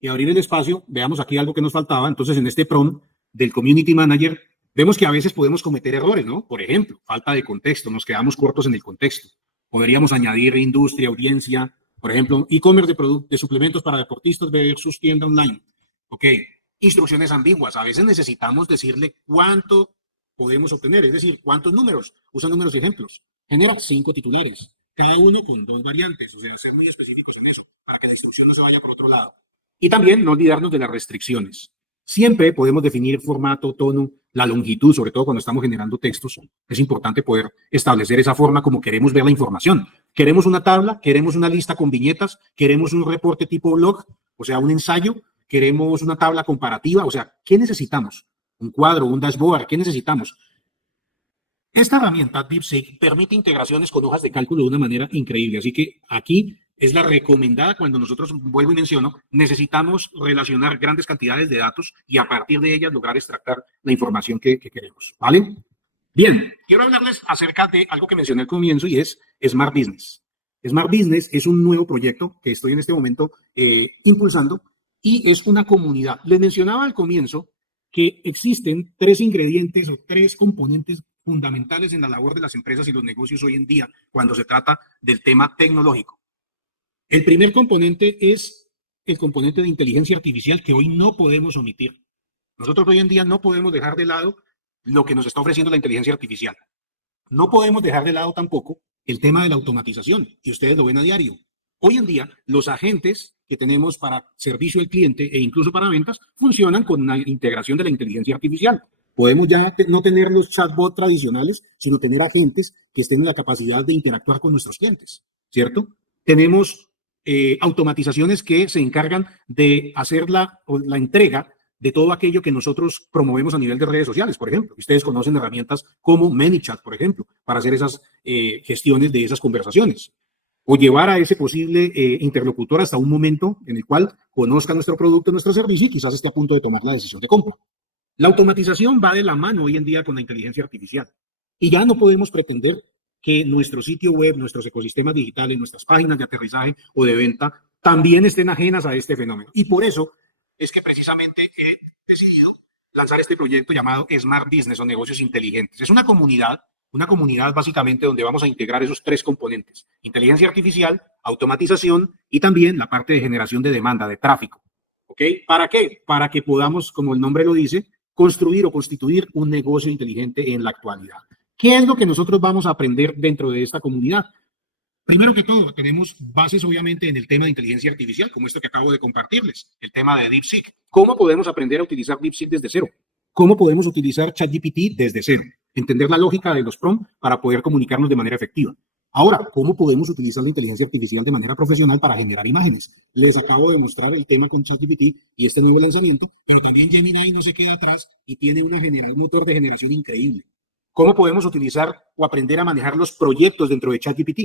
y abrir el espacio, veamos aquí algo que nos faltaba. Entonces, en este prompt del Community Manager, vemos que a veces podemos cometer errores, ¿no? Por ejemplo, falta de contexto, nos quedamos cortos en el contexto. Podríamos añadir industria, audiencia, por ejemplo, e-commerce de suplementos para deportistas versus tienda online. Ok, instrucciones ambiguas. A veces necesitamos decirle cuánto podemos obtener, es decir, cuántos números. Usa números y ejemplos. Genera 5 titulares, cada uno con 2 variantes, o sea, ser muy específicos en eso, para que la instrucción no se vaya por otro lado. Y también no olvidarnos de las restricciones. Siempre podemos definir formato, tono, la longitud, sobre todo cuando estamos generando textos. Es importante poder establecer esa forma como queremos ver la información. Queremos una tabla, queremos una lista con viñetas, queremos un reporte tipo blog, o sea, un ensayo, queremos una tabla comparativa, o sea, ¿qué necesitamos? Un cuadro, un dashboard, ¿qué necesitamos? Esta herramienta DeepSeek permite integraciones con hojas de cálculo de una manera increíble, así que aquí es la recomendada cuando nosotros, vuelvo y menciono, necesitamos relacionar grandes cantidades de datos y a partir de ellas lograr extractar la información que queremos, ¿vale? Bien, quiero hablarles acerca de algo que mencioné al comienzo y es Smart Business. Smart Business es un nuevo proyecto que estoy en este momento impulsando y es una comunidad. Les mencionaba al comienzo que existen 3 ingredientes o 3 componentes fundamentales en la labor de las empresas y los negocios hoy en día cuando se trata del tema tecnológico. El primer componente es el componente de inteligencia artificial que hoy no podemos omitir. Nosotros hoy en día no podemos dejar de lado lo que nos está ofreciendo la inteligencia artificial. No podemos dejar de lado tampoco el tema de la automatización, y ustedes lo ven a diario. Hoy en día, los agentes que tenemos para servicio al cliente e incluso para ventas funcionan con una integración de la inteligencia artificial. Podemos ya no tener los chatbots tradicionales, sino tener agentes que estén en la capacidad de interactuar con nuestros clientes, ¿cierto? Tenemos automatizaciones que se encargan de hacer la entrega de todo aquello que nosotros promovemos a nivel de redes sociales, por ejemplo. Ustedes conocen herramientas como ManyChat, por ejemplo, para hacer esas gestiones de esas conversaciones. O llevar a ese posible interlocutor hasta un momento en el cual conozca nuestro producto, nuestro servicio y quizás esté a punto de tomar la decisión de compra. La automatización va de la mano hoy en día con la inteligencia artificial. Y ya no podemos pretender que nuestro sitio web, nuestros ecosistemas digitales, nuestras páginas de aterrizaje o de venta también estén ajenas a este fenómeno. Y por eso es que precisamente he decidido lanzar este proyecto llamado Smart Business o negocios inteligentes. Es una comunidad básicamente donde vamos a integrar esos 3 componentes: inteligencia artificial, automatización y también la parte de generación de demanda, de tráfico. ¿Ok? ¿Para qué? Para que podamos, como el nombre lo dice, construir o constituir un negocio inteligente en la actualidad. ¿Qué es lo que nosotros vamos a aprender dentro de esta comunidad? Primero que todo, tenemos bases obviamente en el tema de inteligencia artificial, como esto que acabo de compartirles, el tema de DeepSeek. ¿Cómo podemos aprender a utilizar DeepSeek desde cero? ¿Cómo podemos utilizar ChatGPT desde cero? Entender la lógica de los prompts para poder comunicarnos de manera efectiva. Ahora, ¿cómo podemos utilizar la inteligencia artificial de manera profesional para generar imágenes? Les acabo de mostrar el tema con ChatGPT y este nuevo lanzamiento, pero también Gemini no se queda atrás y tiene un motor de generación increíble. ¿Cómo podemos utilizar o aprender a manejar los proyectos dentro de ChatGPT?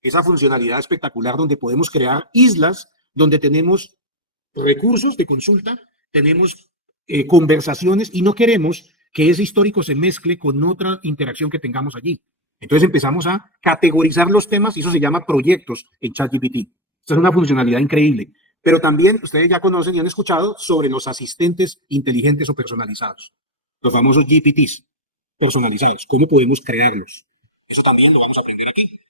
Esa funcionalidad espectacular donde podemos crear islas, donde tenemos recursos de consulta, tenemos conversaciones y no queremos que ese histórico se mezcle con otra interacción que tengamos allí. Entonces empezamos a categorizar los temas y eso se llama proyectos en ChatGPT. Esta es una funcionalidad increíble. Pero también ustedes ya conocen y han escuchado sobre los asistentes inteligentes o personalizados, los famosos GPTs personalizados. ¿Cómo podemos crearlos? Eso también lo vamos a aprender aquí.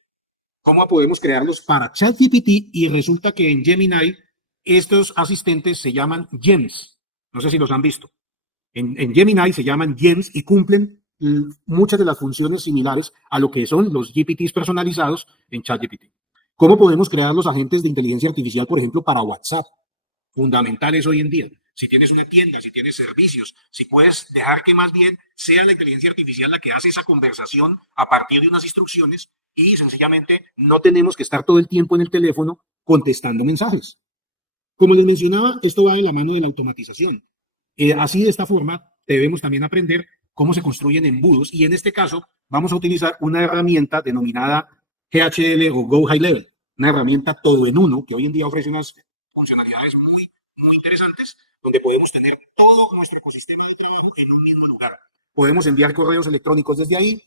¿Cómo podemos crearlos para ChatGPT? Y resulta que en Gemini estos asistentes se llaman GEMS. No sé si los han visto. En Gemini se llaman GEMS y cumplen muchas de las funciones similares a lo que son los GPTs personalizados en ChatGPT. ¿Cómo podemos crear los agentes de inteligencia artificial, por ejemplo, para WhatsApp? Fundamentales hoy en día. si tienes una tienda, si tienes servicios, si puedes dejar que más bien sea la inteligencia artificial la que hace esa conversación a partir de unas instrucciones y sencillamente no tenemos que estar todo el tiempo en el teléfono contestando mensajes. Como les mencionaba, esto va de la mano de la automatización. Así de esta forma debemos también aprender cómo se construyen embudos y en este caso vamos a utilizar una herramienta denominada GHL o Go High Level, una herramienta todo en uno que hoy en día ofrece unas funcionalidades muy interesantes donde podemos tener todo nuestro ecosistema de trabajo en un mismo lugar. Podemos enviar correos electrónicos desde ahí,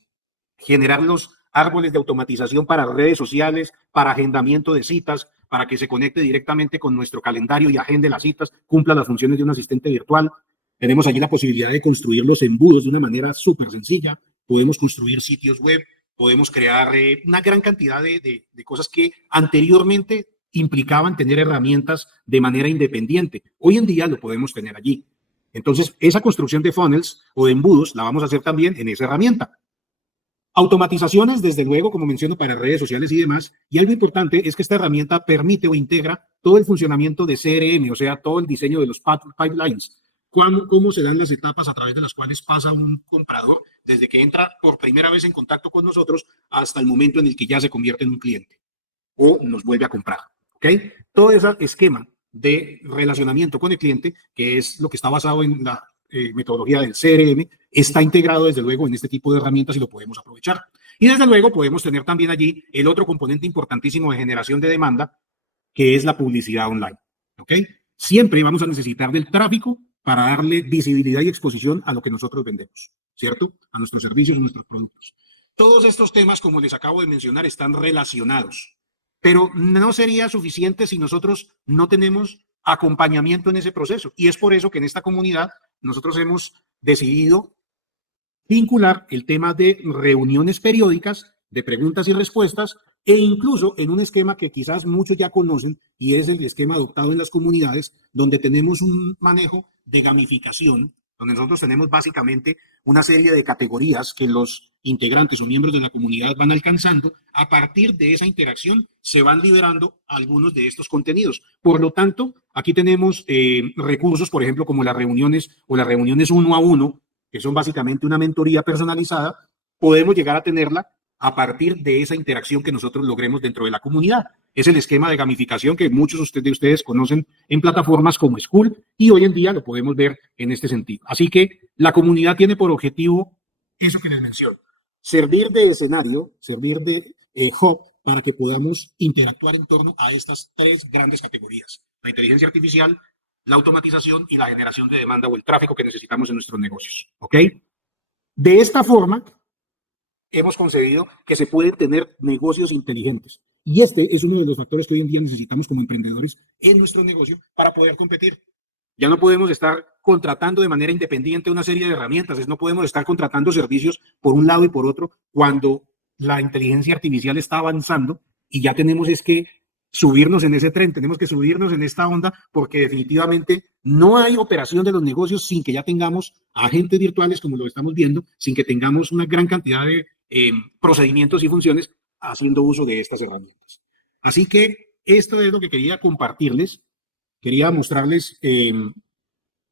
generar los árboles de automatización para redes sociales, para agendamiento de citas, para que se conecte directamente con nuestro calendario y agende las citas, cumpla las funciones de un asistente virtual. Tenemos allí la posibilidad de construir los embudos de una manera súper sencilla. Podemos construir sitios web, podemos crear una gran cantidad de cosas que anteriormente implicaban tener herramientas de manera independiente. Hoy en día lo podemos tener allí. Entonces, esa construcción de funnels o de embudos la vamos a hacer también en esa herramienta. Automatizaciones, desde luego, como menciono, para redes sociales y demás. Y algo importante es que esta herramienta permite o integra todo el funcionamiento de CRM, o sea, todo el diseño de los pipelines. Cómo se dan las etapas a través de las cuales pasa un comprador desde que entra por primera vez en contacto con nosotros hasta el momento en el que ya se convierte en un cliente o nos vuelve a comprar. ¿Ok? Todo ese esquema de relacionamiento con el cliente, que es lo que está basado en la metodología del CRM, está integrado desde luego en este tipo de herramientas y lo podemos aprovechar. Y desde luego podemos tener también allí el otro componente importantísimo de generación de demanda, que es la publicidad online. ¿Ok? Siempre vamos a necesitar del tráfico para darle visibilidad y exposición a lo que nosotros vendemos, ¿cierto? A nuestros servicios, a nuestros productos. Todos estos temas, como les acabo de mencionar, están relacionados, pero no sería suficiente si nosotros no tenemos acompañamiento en ese proceso. Y es por eso que en esta comunidad nosotros hemos decidido vincular el tema de reuniones periódicas, de preguntas y respuestas, e incluso en un esquema que quizás muchos ya conocen y es el esquema adoptado en las comunidades, donde tenemos un manejo de gamificación, donde nosotros tenemos básicamente una serie de categorías que los integrantes o miembros de la comunidad van alcanzando. A partir de esa interacción se van liberando algunos de estos contenidos. Por lo tanto, aquí tenemos recursos, por ejemplo, como las reuniones o las reuniones uno a uno, que son básicamente una mentoría personalizada. Podemos llegar a tenerla a partir de esa interacción que nosotros logremos dentro de la comunidad. Es el esquema de gamificación que muchos de ustedes conocen en plataformas como School y hoy en día lo podemos ver en este sentido. Así que la comunidad tiene por objetivo eso que les menciono, servir de escenario, servir de hub para que podamos interactuar en torno a estas tres grandes categorías: la inteligencia artificial, la automatización y la generación de demanda o el tráfico que necesitamos en nuestros negocios. ¿Ok? De esta forma, hemos concebido que se pueden tener negocios inteligentes. Y este es uno de los factores que hoy en día necesitamos como emprendedores en nuestro negocio para poder competir. Ya no podemos estar contratando de manera independiente una serie de herramientas, no podemos estar contratando servicios por un lado y por otro cuando la inteligencia artificial está avanzando y ya tenemos es que subirnos en ese tren, tenemos que subirnos en esta onda porque definitivamente no hay operación de los negocios sin que ya tengamos agentes virtuales como lo estamos viendo, sin que tengamos una gran cantidad de procedimientos y funciones haciendo uso de estas herramientas. Así que esto es lo que quería compartirles. Quería mostrarles en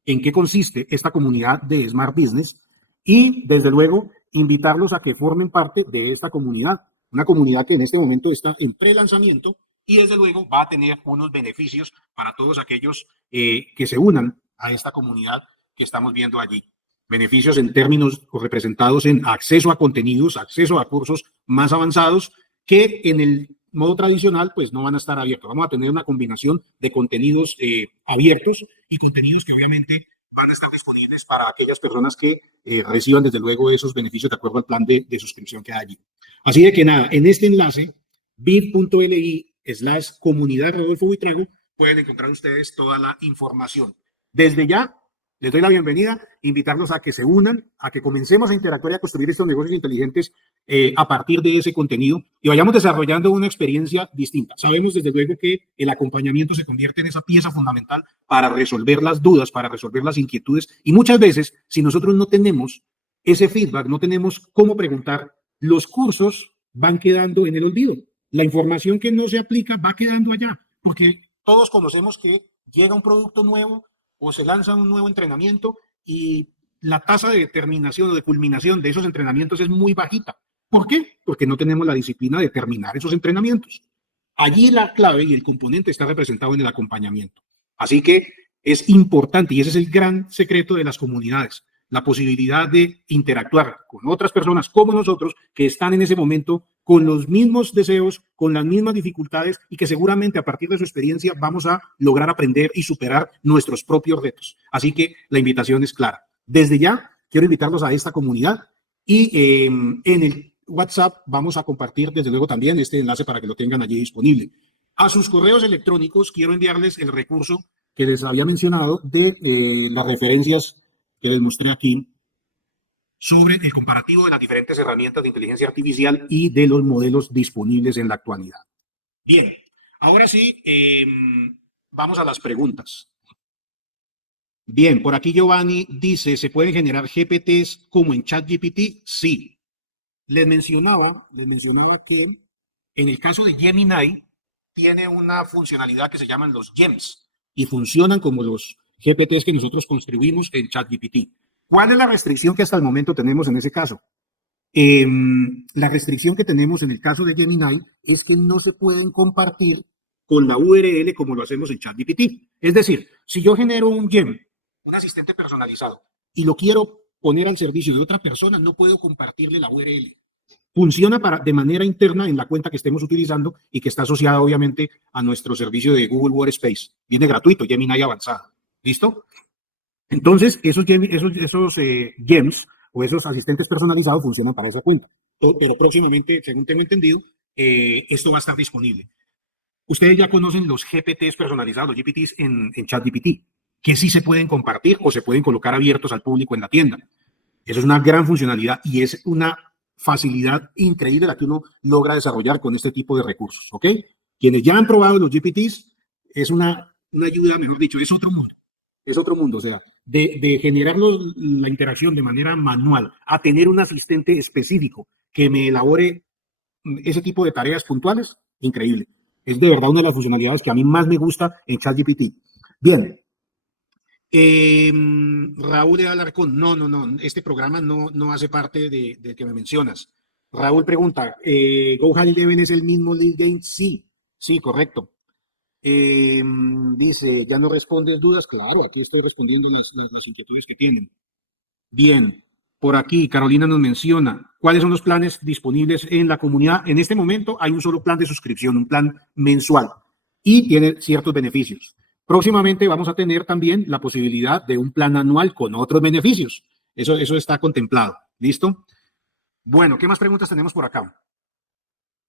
qué consiste esta comunidad de Smart Business y, desde luego, invitarlos a que formen parte de esta comunidad. Una comunidad que en este momento está en pre-lanzamiento y, desde luego, va a tener unos beneficios para todos aquellos que se unan a esta comunidad que estamos viendo allí. Beneficios en términos representados en acceso a contenidos, acceso a cursos más avanzados que en el modo tradicional, pues no van a estar abiertos. Vamos a tener una combinación de contenidos abiertos y contenidos que obviamente van a estar disponibles para aquellas personas que reciban desde luego esos beneficios de acuerdo al plan de suscripción que hay allí. Así de que nada, en este enlace, bit.li/comunidad Rodolfo Buitrago, pueden encontrar ustedes toda la información. Desde ya, les doy la bienvenida, invitarlos a que se unan, a que comencemos a interactuar y a construir estos negocios inteligentes a partir de ese contenido y vayamos desarrollando una experiencia distinta. Sabemos desde luego que el acompañamiento se convierte en esa pieza fundamental para resolver las dudas, para resolver las inquietudes y muchas veces, si nosotros no tenemos ese feedback, no tenemos cómo preguntar, los cursos van quedando en el olvido. La información que no se aplica va quedando allá, porque todos conocemos que llega un producto nuevo, o se lanza un nuevo entrenamiento y la tasa de terminación o de culminación de esos entrenamientos es muy bajita. ¿Por qué? Porque no tenemos la disciplina de terminar esos entrenamientos. Allí la clave y el componente está representado en el acompañamiento. Así que es importante y ese es el gran secreto de las comunidades, la posibilidad de interactuar con otras personas como nosotros que están en ese momento con los mismos deseos, con las mismas dificultades y que seguramente a partir de su experiencia vamos a lograr aprender y superar nuestros propios retos. Así que la invitación es clara. Desde ya quiero invitarlos a esta comunidad y en el WhatsApp vamos a compartir desde luego también este enlace para que lo tengan allí disponible. A sus correos electrónicos quiero enviarles el recurso que les había mencionado de las referencias que les mostré aquí sobre el comparativo de las diferentes herramientas de inteligencia artificial y de los modelos disponibles en la actualidad. Bien, ahora sí, vamos a las preguntas. Bien, por aquí Giovanni dice, ¿se pueden generar GPTs como en ChatGPT? Sí. Les mencionaba que en el caso de Gemini tiene una funcionalidad que se llaman los GEMs y funcionan como los GPTs que nosotros construimos en ChatGPT. ¿Cuál es la restricción que hasta el momento tenemos en ese caso? La restricción que tenemos en el caso de Gemini es que no se pueden compartir con la URL como lo hacemos en ChatGPT. Es decir, si yo genero un GEM, un asistente personalizado, y lo quiero poner al servicio de otra persona, no puedo compartirle la URL. Funciona de manera interna en la cuenta que estemos utilizando y que está asociada obviamente a nuestro servicio de Google Workspace. Viene gratuito, Gemini avanzada. ¿Listo? Entonces, esos GEMs o esos asistentes personalizados funcionan para esa cuenta. Pero próximamente, según tengo entendido, esto va a estar disponible. Ustedes ya conocen los GPTs personalizados, los GPTs en ChatGPT, que sí se pueden compartir o se pueden colocar abiertos al público en la tienda. Eso es una gran funcionalidad y es una facilidad increíble la que uno logra desarrollar con este tipo de recursos, ¿ok? Quienes ya han probado los GPTs, es una ayuda, mejor dicho, es otro mundo. Es otro mundo, o sea, de generar la interacción de manera manual a tener un asistente específico que me elabore ese tipo de tareas puntuales, increíble. Es de verdad una de las funcionalidades que a mí más me gusta en ChatGPT. Bien. Raúl de Alarcón, no, este programa no hace parte de que me mencionas. Raúl pregunta, ¿Go High Level es el mismo lead game? Sí, correcto. Dice, ¿ya no respondes dudas? Claro, aquí estoy respondiendo las inquietudes que tienen. Bien, por aquí Carolina nos menciona, ¿cuáles son los planes disponibles en la comunidad? En este momento hay un solo plan de suscripción, un plan mensual y tiene ciertos beneficios. Próximamente vamos a tener también la posibilidad de un plan anual con otros beneficios. Eso está contemplado. ¿Listo? Bueno, ¿qué más preguntas tenemos por acá?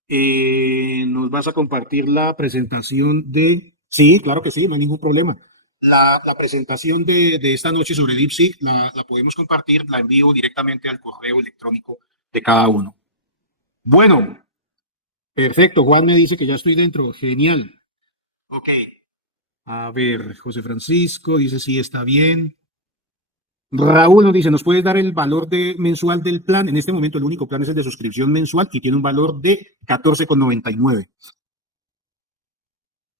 ¿Nos vas a compartir la presentación de...? Sí, claro que sí, no hay ningún problema. La presentación de esta noche sobre DeepSeek la podemos compartir, la envío directamente al correo electrónico de cada uno. Bueno, perfecto. Juan me dice que ya estoy dentro. Genial. Ok. A ver, José Francisco dice sí, está bien. Raúl nos dice, ¿nos puedes dar el valor mensual del plan? En este momento el único plan es el de suscripción mensual y tiene un valor de 14,99.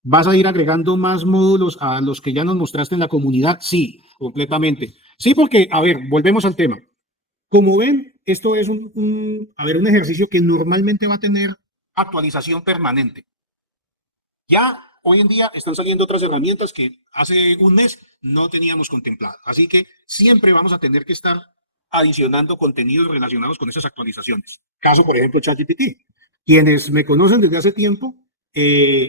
¿Vas a ir agregando más módulos a los que ya nos mostraste en la comunidad? Sí, completamente. Sí, porque, a ver, volvemos al tema. Como ven, esto es un ejercicio que normalmente va a tener actualización permanente. Ya hoy en día están saliendo otras herramientas que hace un mes no teníamos contemplado. Así que siempre vamos a tener que estar adicionando contenidos relacionados con esas actualizaciones. Caso, por ejemplo, ChatGPT. Quienes me conocen desde hace tiempo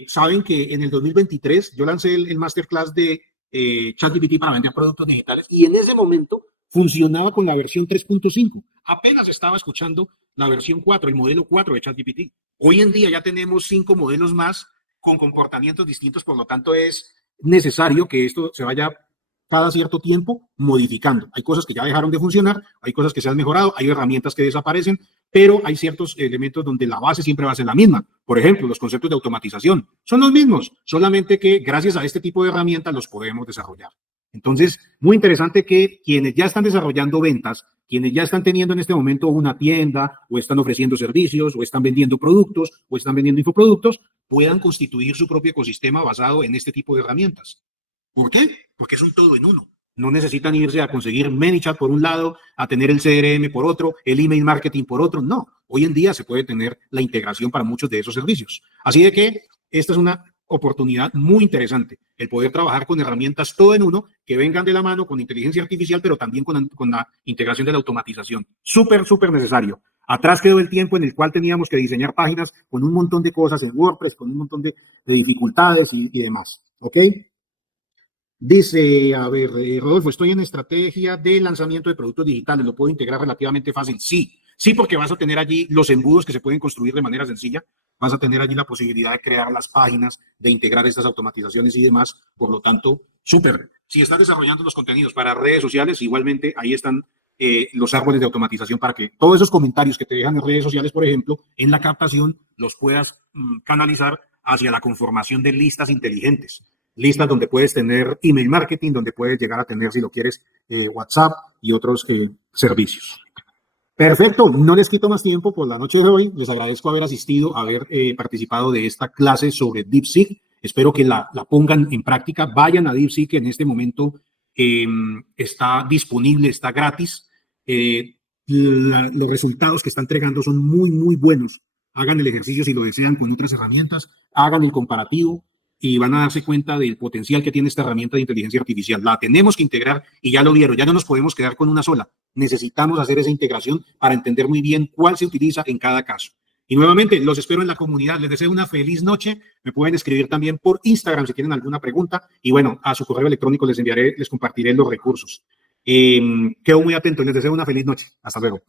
saben que en el 2023 yo lancé el masterclass de ChatGPT para vender productos digitales y en ese momento funcionaba con la versión 3.5. Apenas estaba escuchando la versión 4, el modelo 4 de ChatGPT. Hoy en día ya tenemos 5 modelos más con comportamientos distintos, por lo tanto es necesario que esto se vaya cada cierto tiempo modificando. Hay cosas que ya dejaron de funcionar, hay cosas que se han mejorado, hay herramientas que desaparecen, pero hay ciertos elementos donde la base siempre va a ser la misma. Por ejemplo, los conceptos de automatización son los mismos, solamente que gracias a este tipo de herramientas los podemos desarrollar. Entonces, muy interesante que quienes ya están desarrollando ventas, quienes ya están teniendo en este momento una tienda o están ofreciendo servicios o están vendiendo productos o están vendiendo infoproductos, puedan constituir su propio ecosistema basado en este tipo de herramientas. ¿Por qué? Porque es un todo en uno. No necesitan irse a conseguir ManyChat por un lado, a tener el CRM por otro, el email marketing por otro. No, hoy en día se puede tener la integración para muchos de esos servicios. Así de que esta es una oportunidad muy interesante, el poder trabajar con herramientas todo en uno que vengan de la mano con inteligencia artificial, pero también con la integración de la automatización. Súper, súper necesario. Atrás quedó el tiempo en el cual teníamos que diseñar páginas con un montón de cosas en WordPress, con un montón de dificultades y demás. ¿Ok? Dice, a ver, Rodolfo, estoy en estrategia de lanzamiento de productos digitales, ¿lo puedo integrar relativamente fácil? Sí, sí, porque vas a tener allí los embudos que se pueden construir de manera sencilla, vas a tener allí la posibilidad de crear las páginas, de integrar estas automatizaciones y demás, por lo tanto, súper. Si estás desarrollando los contenidos para redes sociales, igualmente ahí están los árboles de automatización para que todos esos comentarios que te dejan en redes sociales, por ejemplo, en la captación, los puedas canalizar hacia la conformación de listas inteligentes, listas donde puedes tener email marketing, donde puedes llegar a tener, si lo quieres, WhatsApp y otros servicios. Perfecto, no les quito más tiempo por la noche de hoy. Les agradezco haber asistido, haber participado de esta clase sobre DeepSeek. Espero que la pongan en práctica. Vayan a DeepSeek, en este momento está disponible, está gratis. Los resultados que está entregando son muy, muy buenos. Hagan el ejercicio si lo desean con otras herramientas, hagan el comparativo y van a darse cuenta del potencial que tiene esta herramienta de inteligencia artificial. La tenemos que integrar y ya lo vieron, ya no nos podemos quedar con una sola. Necesitamos hacer esa integración para entender muy bien cuál se utiliza en cada caso. Y nuevamente, los espero en la comunidad. Les deseo una feliz noche. Me pueden escribir también por Instagram si tienen alguna pregunta. Y bueno, a su correo electrónico les enviaré, les compartiré los recursos. Quedo muy atento. Les deseo una feliz noche. Hasta luego.